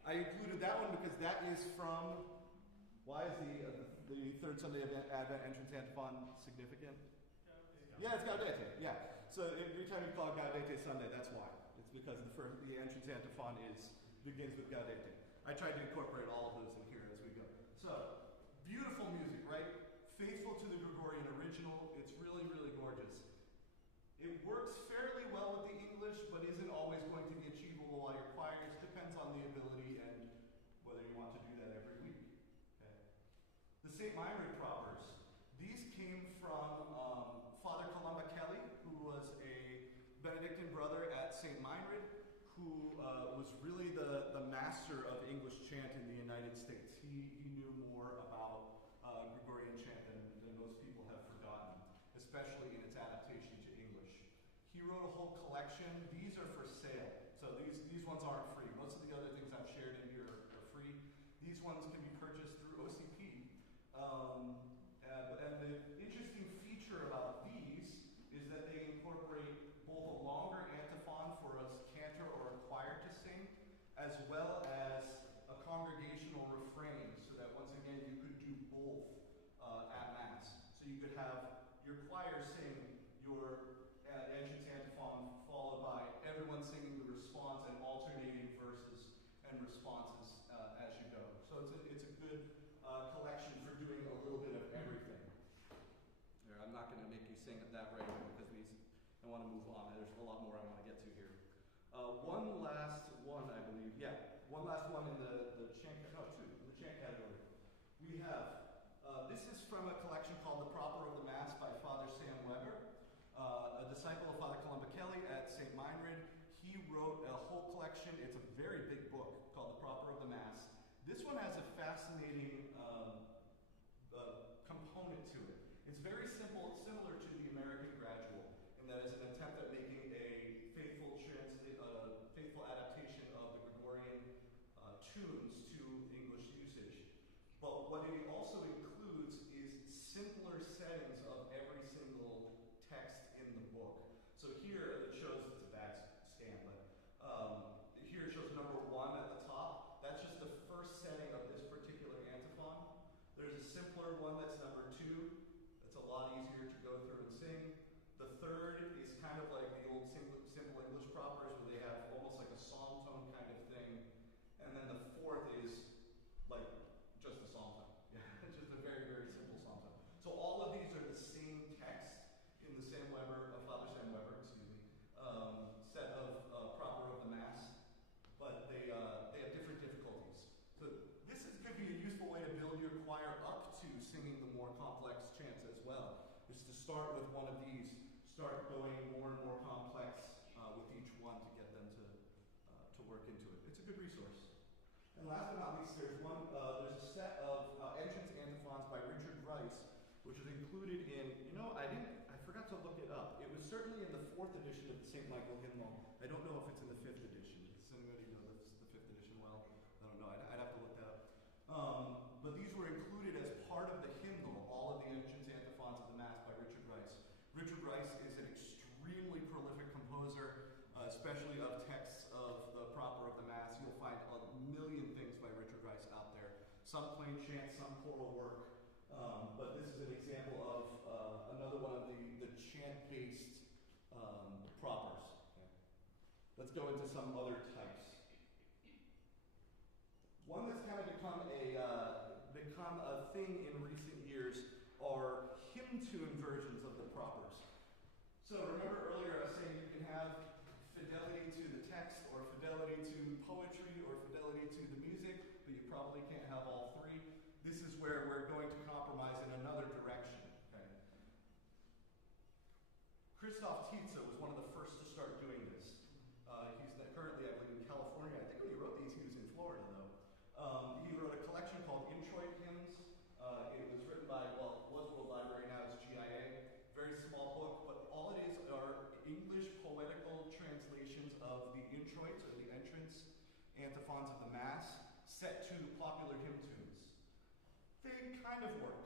I included that one because that is from, why is the third Sunday of Advent entrance antiphon significant? Yeah, it's Gaudete, yeah. So every time you call it Gaudete Sunday, that's why. It's because the entrance antiphon begins with Gaudete. I tried to incorporate all of those in here as we go. So, beautiful music, right? Faithful to the Gregorian original. It's really, really gorgeous. It works fairly well with the English, but isn't always going to be achievable while your choirs. Depends on the ability and whether you want to do that every week. Okay. The St. Meinrad propers. These came from Father Columba Kelly, who was a Benedictine brother at St. Meinrad, who was really the master of English chant in the United States. He knew more about Gregorian chant than most people have forgotten, especially in its adaptation to English. He wrote a whole collection. These are for sale. So these ones aren't free. Most of the other things I've shared in here are free. These ones can be purchased through OCP. And the interesting feature about these is that they incorporate both a longer antiphon for a cantor or a choir to sing, as well as a congregational refrain, so that once again you could do both at Mass. So you could have your choir sing your entrance antiphon followed by everyone singing the response and alternating verses and responses as you go. So it's a good collection for doing a little bit of everything. There, I'm not going to make you sing it that right away because I want to move on. There's a lot more I want to get to here. One last one, I believe. Yeah, one last one in the chant. No, two in the chant category. We have. This is from a collection called The Proper of the Mass by Father Sam Weber, a disciple of Father Columba Kelly at St. Meinrad. He wrote a whole collection. It's a very big book called The Proper of the Mass. This one has a fascinating component to it. It's very simple, similar to the American Gradual, in that it's an attempt at making a faithful adaptation of the Gregorian tunes to English usage. But what it also includes is simpler settings of every single text in the book. So here it shows, it's a bad scan, but here it shows number 1 at the top. That's just the first setting of this particular antiphon. There's a simpler one that's number 2. That's a lot a good resource. And last but not least, there's a set of entrance antiphons by Richard Rice, which is included in, I forgot to look it up. It was certainly in the 4th edition of the St. Michael hymnal. I don't know if it's in the 5th edition. Does anybody know the 5th edition well? I don't know. I'd have to look that up. But these were included as part of the hymnal, all of the entrance antiphons of the Mass by Richard Rice. Richard Rice is an extremely prolific composer, especially of texts of the proper of the Mass. You'll find a million things by Richard Rice out there. Some plain chant, some choral work. But this is an example of another one of the chant-based propers. Okay. Let's go into some other types. One that's kind of become a thing in recent years are hymn tune versions of the propers. So remember earlier I was saying you can have fidelity to the text or fidelity to poetry or fidelity to the music, but you probably can't have all three. This is where we're going to compromise in another direction. Okay? Christoph Tietze was one of the first to start doing this. He's currently, I believe, in California. I think when he wrote these, he was in Florida, though. He wrote a collection called Introit Hymns. It was written by, it was World Library, now it's GIA. Very small book, but all it is are English poetical translations of the introits, or the entrance antiphons of the Mass, set to popular hymn tunes. They kind of work.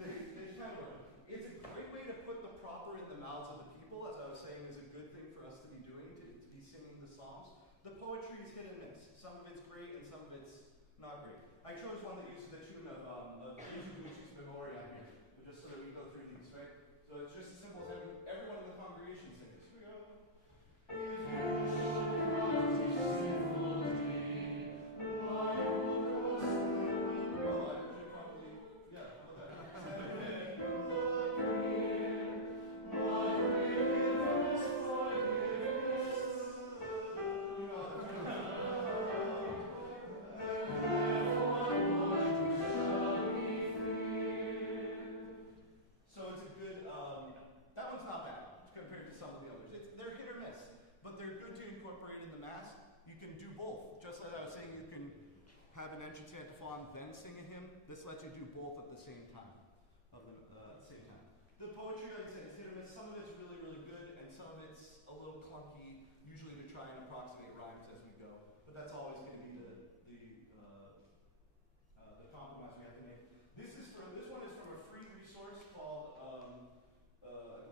They kind of work. It's a great way to put the proper in the mouths of the people, as I was saying, is a good thing for us to be doing, to be singing the Psalms. The poetry is hit and miss. Some of it's great and some of it's not great. I chose one that uses the tune of Lucis Memoria here, just so that we go through these, right? So it's just as simple as having everyone in the congregation sing this. Here we go. Have an entrance antiphon, then sing a hymn. This lets you do both at the same time. The poetry, like I said, is hit or miss. Some of it's really, really good, and some of it's a little clunky, usually to try and approximate rhymes as we go. But that's always going to be the compromise we have to make. This one is from a free resource called, I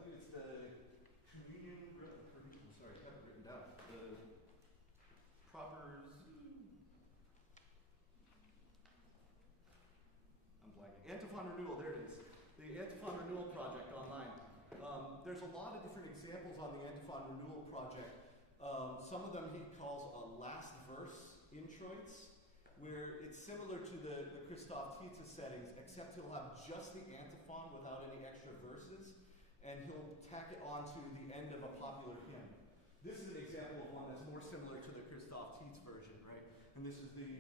believe it's the Communion. Sorry, I have it written down. The Propers. Antiphon Renewal, there it is. The Antiphon Renewal Project online. There's a lot of different examples on the Antiphon Renewal Project. Some of them he calls a last verse introits, where it's similar to the Christoph Tietze settings, except he'll have just the antiphon without any extra verses, and he'll tack it onto the end of a popular hymn. This is an example of one that's more similar to the Christoph Tietze version, right? And this is the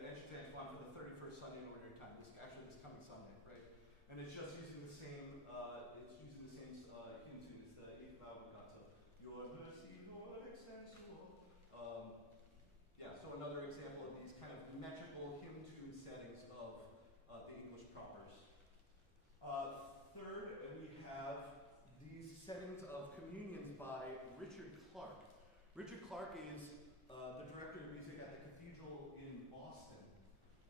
entrance antiphon for the 31st Sunday in Ordinary Time. This coming Sunday, right? And it's just using the same hymn tune. It's the eighth Vowel. Your mercy, Lord, extensual. So another example of these kind of metrical hymn tune settings of the English propers. Third, we have these settings of communions by Richard Clark. Richard Clark is the director of music at the Cathedral in Boston,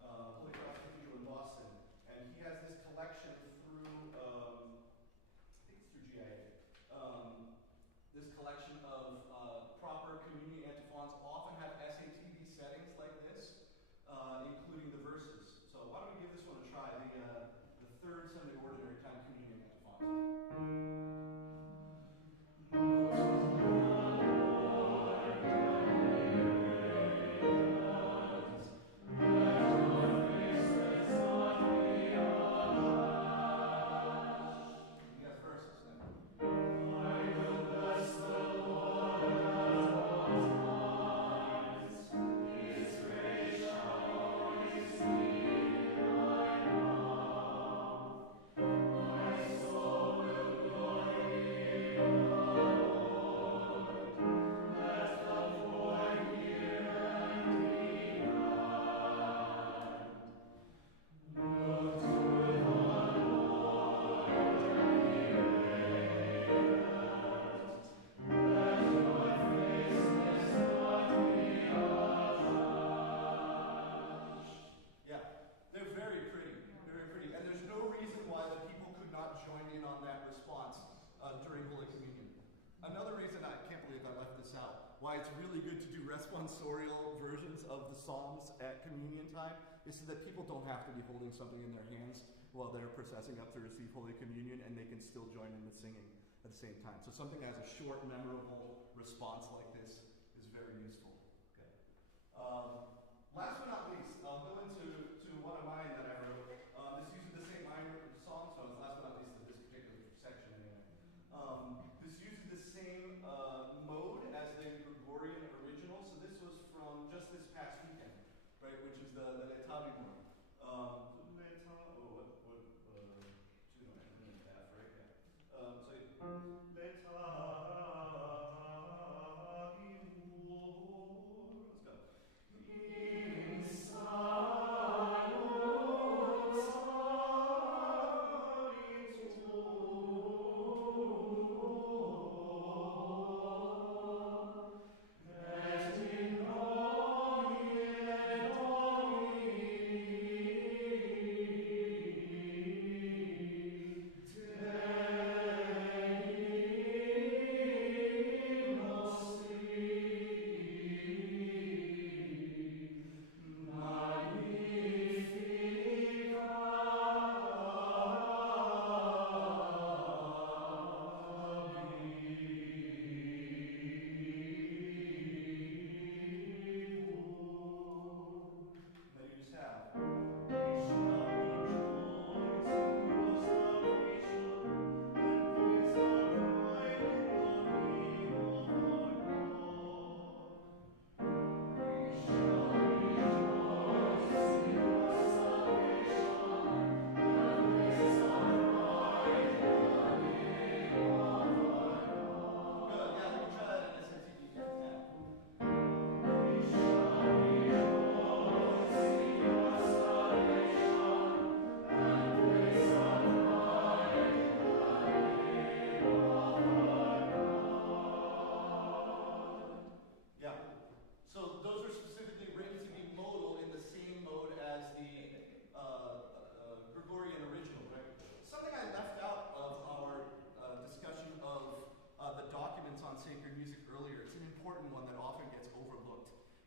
Holy Cross Cathedral in Boston, and he has this collection through, I think it's through GIA, this collection of proper communion antiphons often have SATB settings like this, including the verses. So why don't we give this one a try, the third Sunday Ordinary Time communion antiphons. during Holy Communion. Another reason, I can't believe I left this out, why it's really good to do responsorial versions of the Psalms at communion time is so that people don't have to be holding something in their hands while they're processing up to receive Holy Communion, and they can still join in the singing at the same time. So something as a short, memorable response like this is very useful. Okay. Last but not least, I'll go into one of mine that I wrote. This uses the same minor psalm tones, last but not least in this particular section anyway. This uses the same mode as the Gregorian original, so this was from just this past weekend, right, which is the Letavi mode.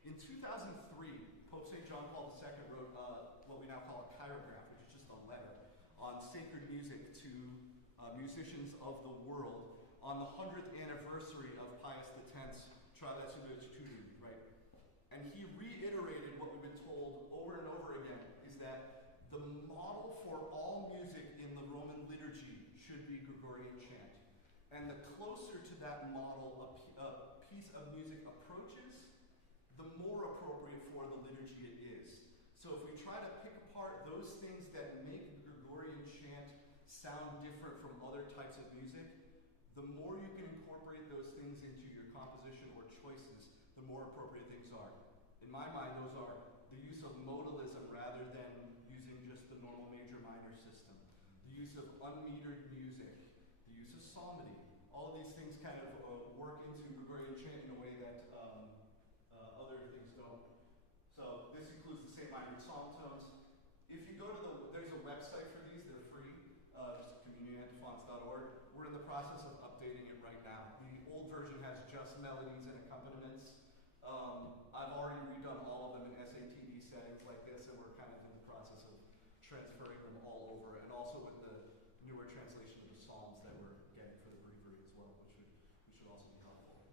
In 2003, Pope St. John Paul II wrote what we now call a chirograph, which is just a letter on sacred music to musicians of the world on the 100th anniversary of Pius X's Traditionis Studii, right? And he reiterated what we've been told over and over again, is that the model for all music in the Roman liturgy should be Gregorian chant. And the closer to that model a piece of music approaches, the more appropriate for the liturgy it is. So if we try to pick apart those things that make Gregorian chant sound different from other types of music, the more you can incorporate those things into your composition or choices, the more appropriate things are. In my mind, those are the use of modalism rather than using just the normal major-minor system, the use of unmetered music, the use of psalmody. All of these things kind of work into Gregorian chant in a way that other things don't. So this includes the same minor psalm tones. If you go to there's a website for these, they're free, just communionantiphons.org. We're in the process of updating it right now. The old version has just melodies and accompaniments. I've already redone all of them in SATD settings like this, and we're kind of in the process of transferring them all over, and also with the newer translation of the Psalms that we're getting for the breviary as well, which should also be helpful.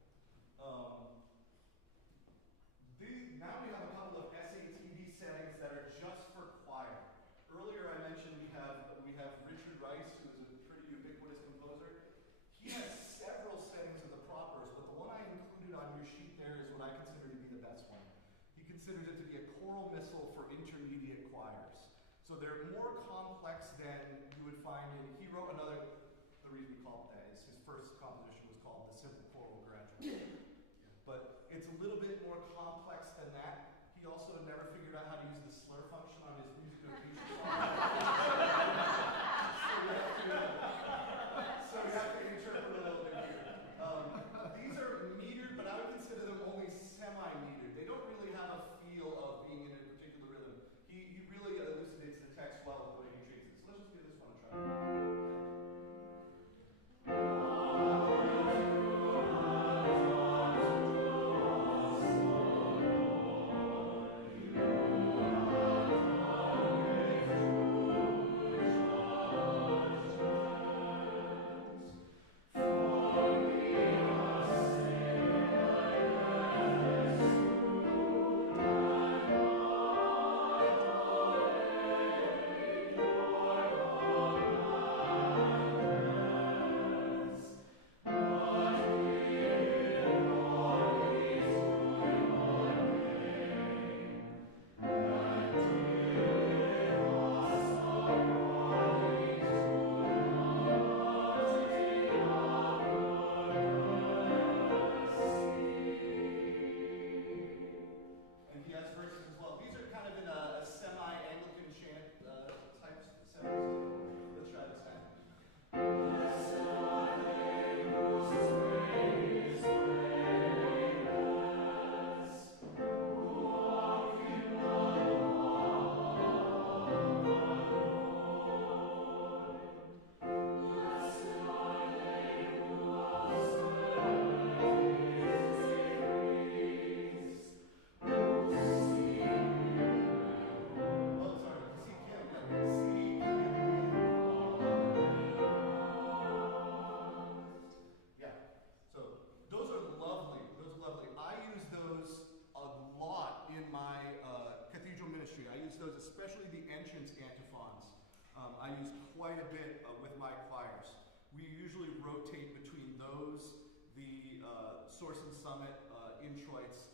quite a bit with my choirs. We usually rotate between those, the source and summit introits,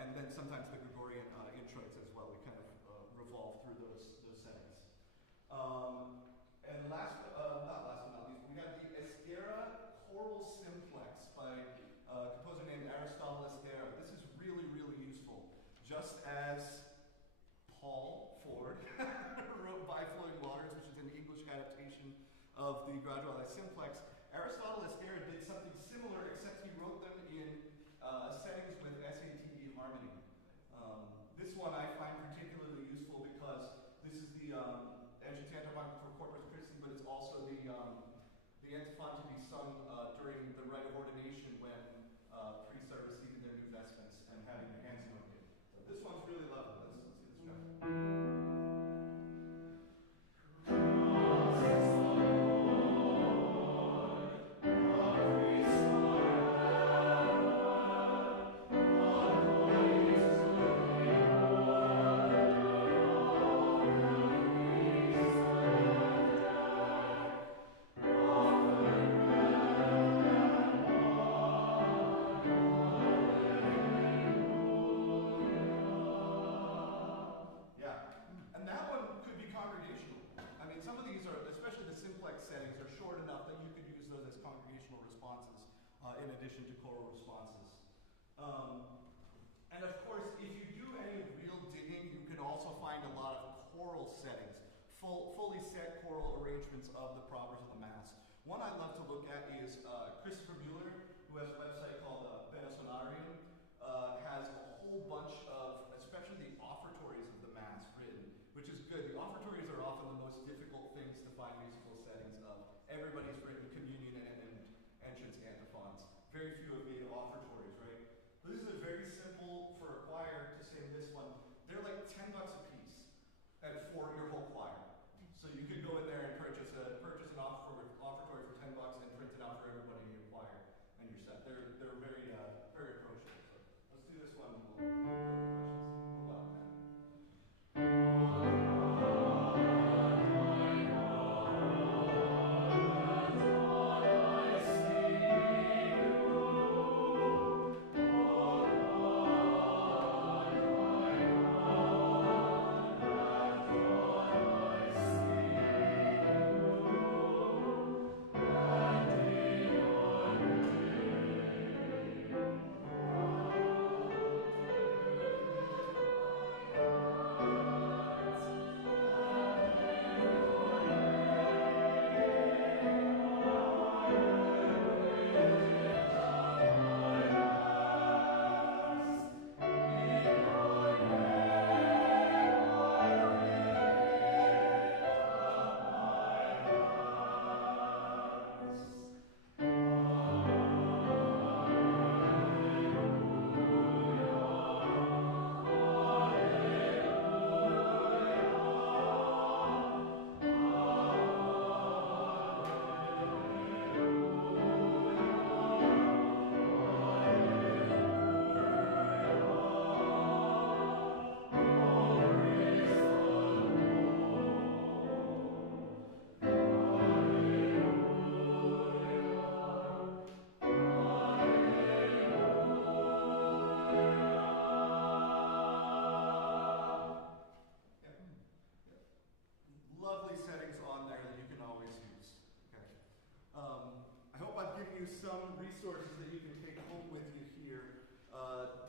and then sometimes the Gregorian introits as well. We kind of revolve through those settings. And not last but not least, we have the Esguerra Choral Simplex by a composer named Aristotle Esguerra. This is really, really useful. Just as Paul Ford wrote By Flowing Waters, which is an English adaptation of the Graduale Simplex, Aristotle Esguerra did something similar, except he wrote them in settings with SATD harmony. This one I find particularly useful because this is the antiphon for corpus Christi, but it's also the antiphon to be sung during the rite of ordination when priests are receiving their new vestments and having their hands anointed. So this one's really lovely. Let's see this track. In addition to choral responses. And of course, if you do any real digging, you can also find a lot of choral settings, fully set choral arrangements of the propers of the Mass. One I love to look at is Christopher Mueller, who has a website called Benasonarium, has a whole bunch of, especially the offertories of the Mass written, which is good. The offertories are often the most difficult things to find musical settings of. Everybody's written communion and entrance antiphons. Very few have made offertories, right? This is a very simple, for a choir to sing this one, they're like $10 a piece and for your whole choir. So you could go in there and purchase an offertory for $10 and print it out for everybody in your choir and your set. They're very very approachable. So let's do this one. We'll go to questions. Hold on, man. Some resources that you can take home with you here.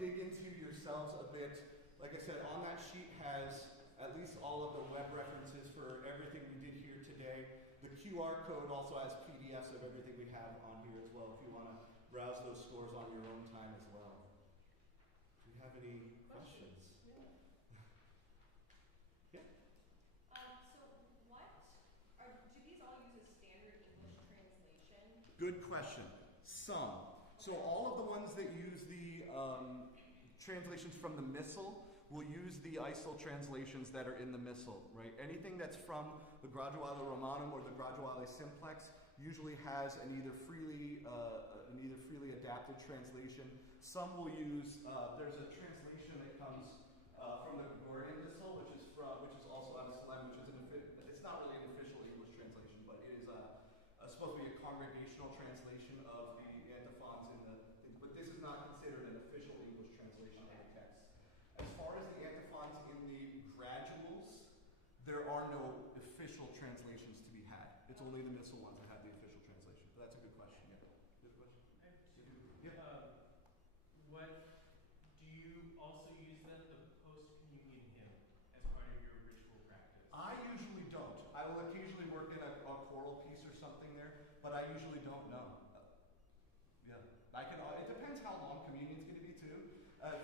Dig into yourselves a bit. Like I said, on that sheet has at least all of the web references for everything we did here today. The QR code also has PDFs of everything we have on here as well, if you want to browse those scores on your own time as well. Do you have any questions? Yeah. Yeah? Do these all use a standard English translation? Good question. Some. So all of the ones that use the translations from the Missal will use the ISIL translations that are in the Missal, right? Anything that's from the Graduale Romanum or the Graduale Simplex usually has an either freely adapted translation. Some will use, there's a translation that comes from the Gregorian Missal, which is also out of Salem, which is it's not really an official English translation, but there are no official translations to be had. It's only the missal ones that have the official translation. But that's a good question. Yeah. Good question. I have two. Yeah. What do you also use then the post-communion hymn as part of your ritual practice? I usually don't. I will occasionally work in a choral piece or something there, but I usually don't know. Yeah. I can. It depends how long communion's going to be too.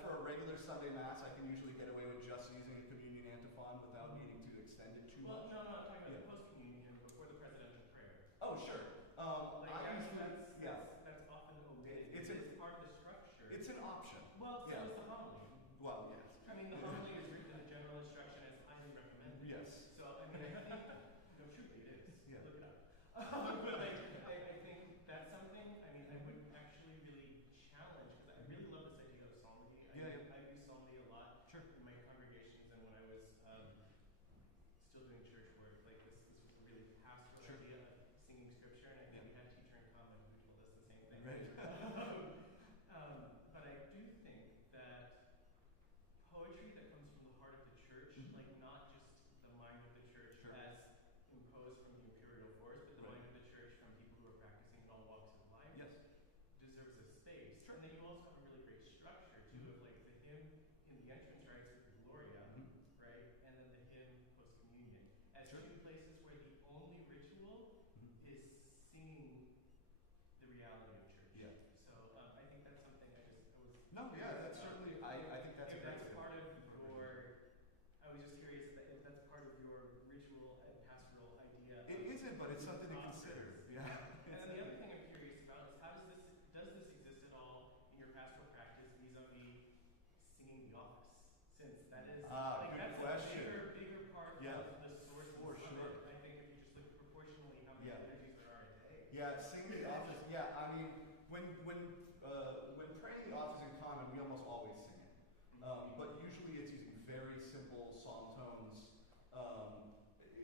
For a regular Sunday Mass, I can usually get away with just using a communion antiphon without needing to extend it too much. No, I'm talking about the post-communion hymn before the presidential prayer. Oh, sure. That's often omitted. It's part of the structure. It's an option. Well, so is the homily. Well, yes. I mean, the homily is written in a general instruction as highly recommended. Yes. So, I mean, I think, no, truly it is. Yeah. Look it up. But I think that's something, I mean, I would actually really challenge, because I really love this idea of psalmody. Yeah. I use psalmody a lot Sure. in my congregations and when I was still doing church work. Like this was a really pastoral Sure. idea of singing scripture, and I think we had a teacher in common who told us the same thing. Right. But I do think that poetry that comes from the heart of the church, like not just the mind of the church Sure. as imposed from the imperial force, but the Right. mind of the church from people who are practicing in all walks of life, Yes. deserves a space. Sure. And then you also have a really great structure too of like the hymn in the entrance rites with the Gloria, right? And then the hymn post-communion as Sure. two places where the only ritual is singing the reality of church. Yeah. So I think that's something I was No, yeah, that's certainly. I think that's if a that's great part of thing. your, I was just curious if that's part of your ritual and pastoral idea. It isn't, but it's something to consider. Yeah. And then the other thing I'm curious about is how does this exist at all in your pastoral practice vis-a-vis singing the office? Since that is Good that's question. a bigger part Yeah. of the source For of sure. it. I think if you just look proportionally how many Yeah. liturgies there are a day. Yeah, singing the office. Yeah, I mean, when praying the office in common, we almost always sing it. But usually it's using very simple psalm tones.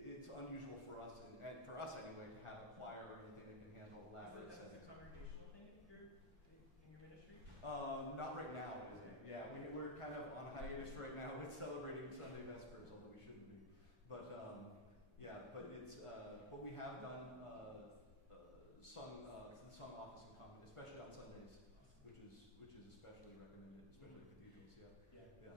It's unusual for us, and for us anyway, to have a choir or anything that can handle elaborate Is that settings. a congregational thing in your ministry? Not right now. Yeah, we're kind of on hiatus right now with celebrating Sunday Vespers, although we shouldn't be. But yeah, but it's but we have done sung office in common, especially on Sundays, which is especially recommended, especially in cathedrals. Yeah. Yeah.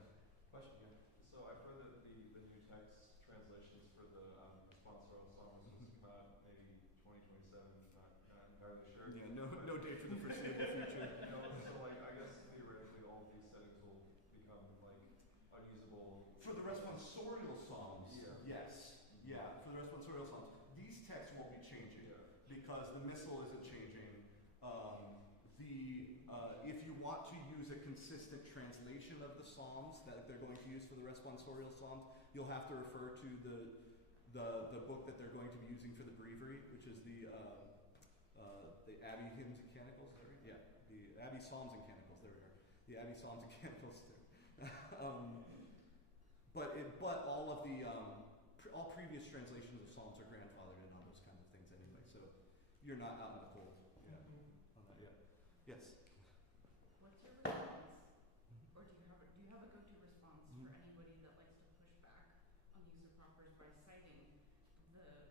Question. Yeah. So I've heard that the new text translations for the responsorial psalm was supposed to come out maybe 2027, not entirely sure. Yeah. No date for the foreseeable future. So like I guess theoretically all of these settings will become like unusable. For the responsorial psalms, Yeah. yes. Yeah, for the responsorial psalms. These texts won't be changing because the missal isn't changing. If you want to use a consistent translation of the psalms that they're going to use for the responsorial psalms, you'll have to refer to the book that they're going to be using for the breviary, which is the Abbey Hymns and Canticles. Is that right? Yeah, the Abbey Psalms and Canticles. There we are. The Abbey Psalms and Canticles. But all of the all previous translations of psalms are grandfathered in on those kinds of things anyway. So you're not out in the cold. Yeah. On that. Yeah. Yes. What's your response, or do you have a go-to response for anybody that likes to push back on the use of propers by citing the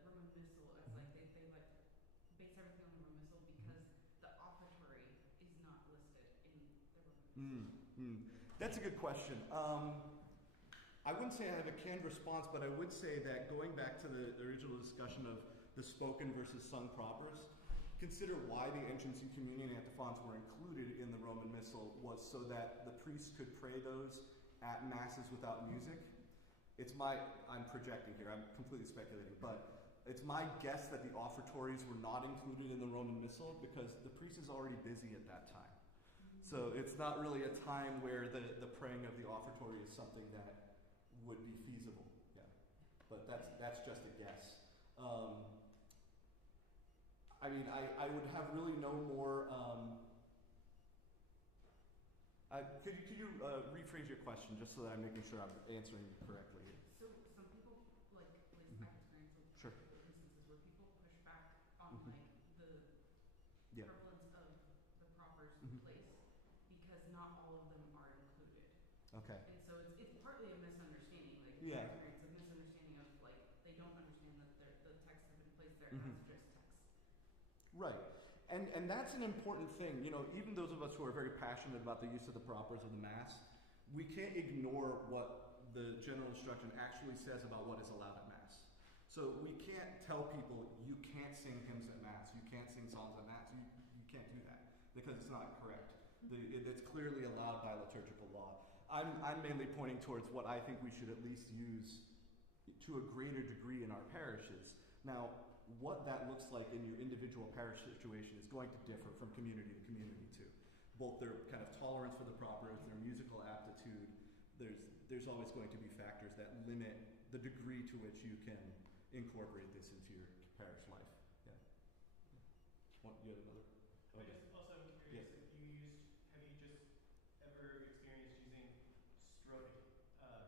Roman Missal as like they like base everything on the Roman Missal because the offertory is not listed in the Roman Missal? That's a good question. I wouldn't say I have a canned response, but I would say that going back to the original discussion of the spoken versus sung propers, consider why the entrance and communion antiphons were included in the Roman Missal was so that the priests could pray those at masses without music. I'm projecting here, I'm completely speculating, but it's my guess that the offertories were not included in the Roman Missal because the priest is already busy at that time. So it's not really a time where the praying of the offertory is something that would be feasible. Yeah, but that's just a guess. I mean, I would have really no more. Could you rephrase your question just so that I'm making sure I'm answering it correctly? So some people, like at least I've experienced Sure. instances where people push back on like the Yeah. prevalence of the propers Mhm. place because not all of them are included. Okay. And so it's partly a misunderstanding, like Yeah. my experience, a misunderstanding of like And that's an important thing. You know, even those of us who are very passionate about the use of the propers of the Mass, we can't ignore what the general instruction actually says about what is allowed at Mass. So we can't tell people, you can't sing hymns at Mass, you can't sing psalms at Mass. You can't do that because it's not correct. It's clearly allowed by liturgical law. I'm mainly pointing towards what I think we should at least use to a greater degree in our parishes. Now, what that looks like in your individual parish situation is going to differ from community to community too. Both their kind of tolerance for the propers, their musical aptitude, there's always going to be factors that limit the degree to which you can incorporate this into your parish life. Yeah. You had another? I just also am curious Yes. if have you just ever experienced using strophic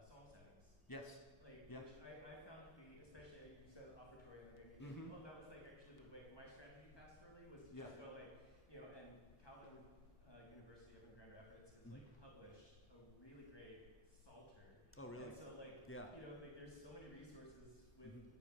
psalm settings? Yes. Like, Yeah. which I found to be, especially you said offertory and maybe, Mhm. well, that was like actually the way my strategy pastorally was to Yeah. just go like, you know, and Calvin University up in Grand Rapids has like published a really great psalter. Oh, really? And so like, Yeah. you know, like there's so many resources with Mhm.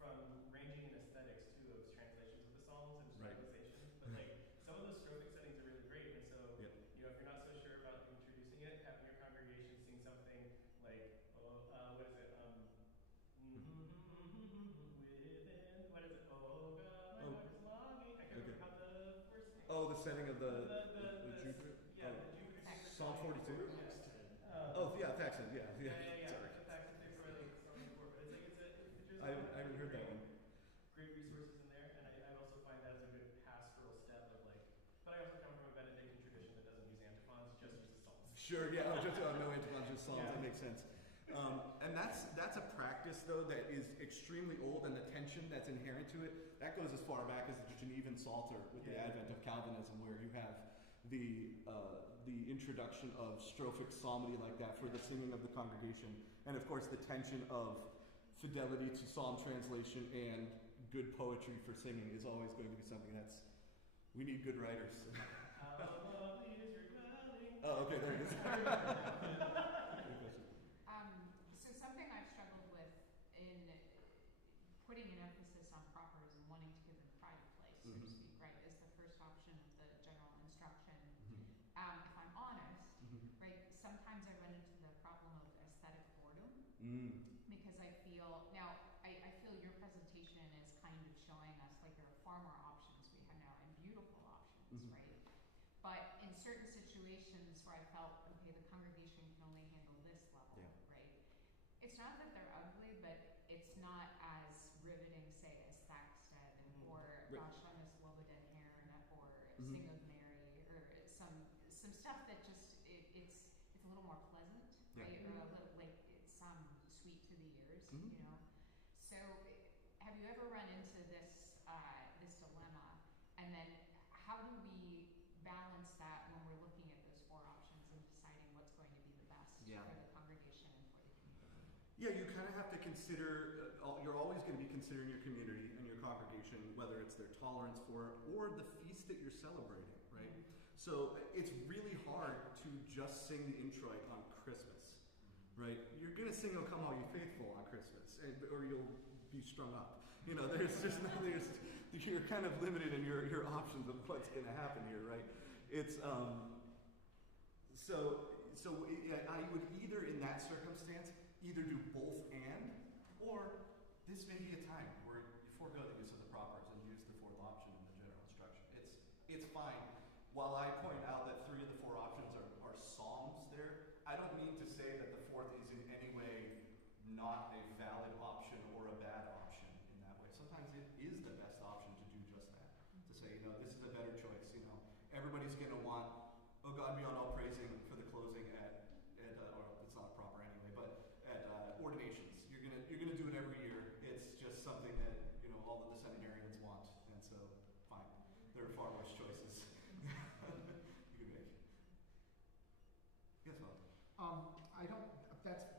from ranging in aesthetics too of translations of the Psalms and Right. stylizations, but like some of those strophic settings are really great, and so Yep. you know if you're not so sure about introducing it, having your congregation sing something like what is it within what is it oh God my Oh. heart is longing I can't Okay. remember how the verse goes. Oh, the setting of the Jupiter? Yeah, Oh. the Jupiter Sacred Psalm Song. 42? Yeah. Oh, yeah, Paxton, yeah. Yeah. Sorry. The fact that they're really something for, but there's I haven't heard that one. great resources in there, and I also find that as a good pastoral step of like, but I also come from a Benedictine tradition that doesn't use antiphons, just uses psalms. Sure, yeah, no antiphons, just psalms, Yeah. that makes sense. And that's a practice, though, that is extremely old, and the tension that's inherent to it, that goes as far back as the Genevan Psalter with the advent of Calvinism, where you have the introduction of strophic psalmody like that for the singing of the congregation, and of course the tension of fidelity to psalm translation and good poetry for singing is always going to be something we need good writers. How lovely is your dwelling. Oh, okay, there it is. So something I've struggled with in putting an emphasis on propers and wanting to give them pride of place, so to speak, right, is the first option of the general instruction. If I'm honest, right, sometimes I run into the problem of aesthetic boredom because I feel your presentation is kind of showing us like there are far more options we have now and beautiful options, right? But in certain situations where I felt, okay, the congregation can only handle this level, right? It's not that they're ugly, but it's not as riveting, say, as Thaxted or Gosh, I Miss Loveden Heron or Sing of Mary or some stuff that just it's a little more pleasant, right? Or a little like it's sweet to the ears, you know. So have you ever run into this this dilemma? And then how do we balance that when we're looking at those four options and deciding what's going to be the best for the congregation and for the community? Yeah, you kind of have to consider, you're always going to be considering your community and your congregation, whether it's their tolerance for it or the feast that you're celebrating, right? So it's really hard to just sing the introit on Christmas, right? You're going to sing O Come All You Faithful on Christmas, or you'll be strung up. You know, you're kind of limited in your options of what's going to happen here, right? It's, I would either in that circumstance, either do both and, or this may be a time where you forego the use of the propers and use the fourth option in the general instruction. It's fine. While I point out that 3 of the 4 options are psalms there, I don't mean to say that the fourth is in any way not a valid option or a bad option in that way. Sometimes it is the best option to do just that. To say, you know, this is a better choice, you know. Everybody's going to want, oh God, beyond all praising for the closing at or it's not proper anyway, but at ordinations. You're gonna do it every year. It's just something that, you know, all of the seminarians want, and so fine. There are far worse choices you can make. Yes, Bob.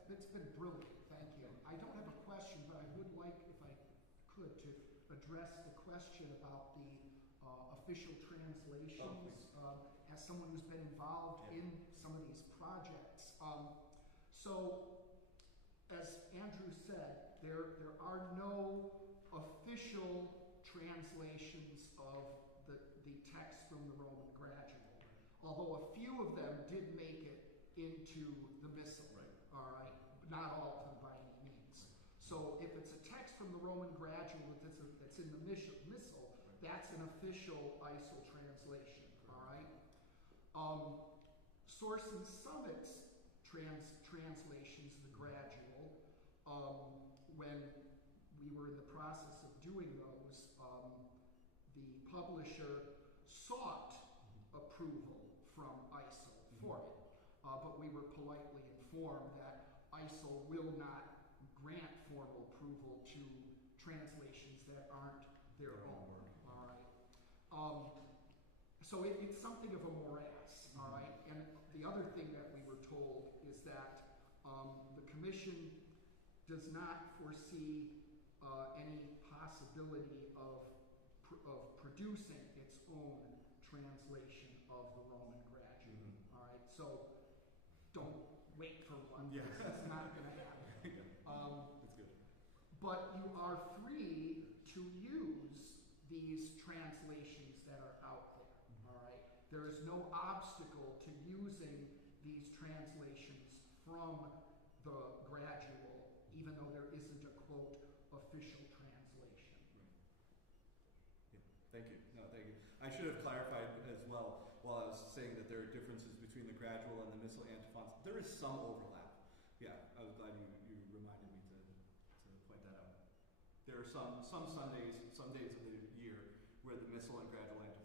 That's been brilliant. Thank you. I don't have a question, but I would like, if I could, to address the question about the official translations. As someone who's been involved in some of these projects, so as Andrew said, there are no official translations of the Although a few of them did make it into the missal. Right. All right, not all of them by any means. So if it's a text from the Roman gradual that's in the missal, that's an official ISO translation. All right. Source and Summit's translations of the gradual, when we were in the process of doing those, the publisher sought approval from ISO for it, but we were politely informed that ISO will not grant formal approval to translations that aren't their own. All right. So it's something of a morass. All right. And the other thing that we were told is that the commission does not foresee any possibility of producing its own translation of the Roman gradual. All right, so don't wait for one. Yes. That's not going to happen. That's good. But you are free to use these translations that are out there. All right, there is no obstacle to using these translations from the gradual, even though there isn't a quote official translation. Yeah. Thank you. No, thank you. I should have clarified as well while I was saying that there are differences between the gradual and the missal antiphons. There is some overlap. Yeah, I was glad you reminded me to point that out. There are some Sundays, some days of the year where the missal and gradual antiphons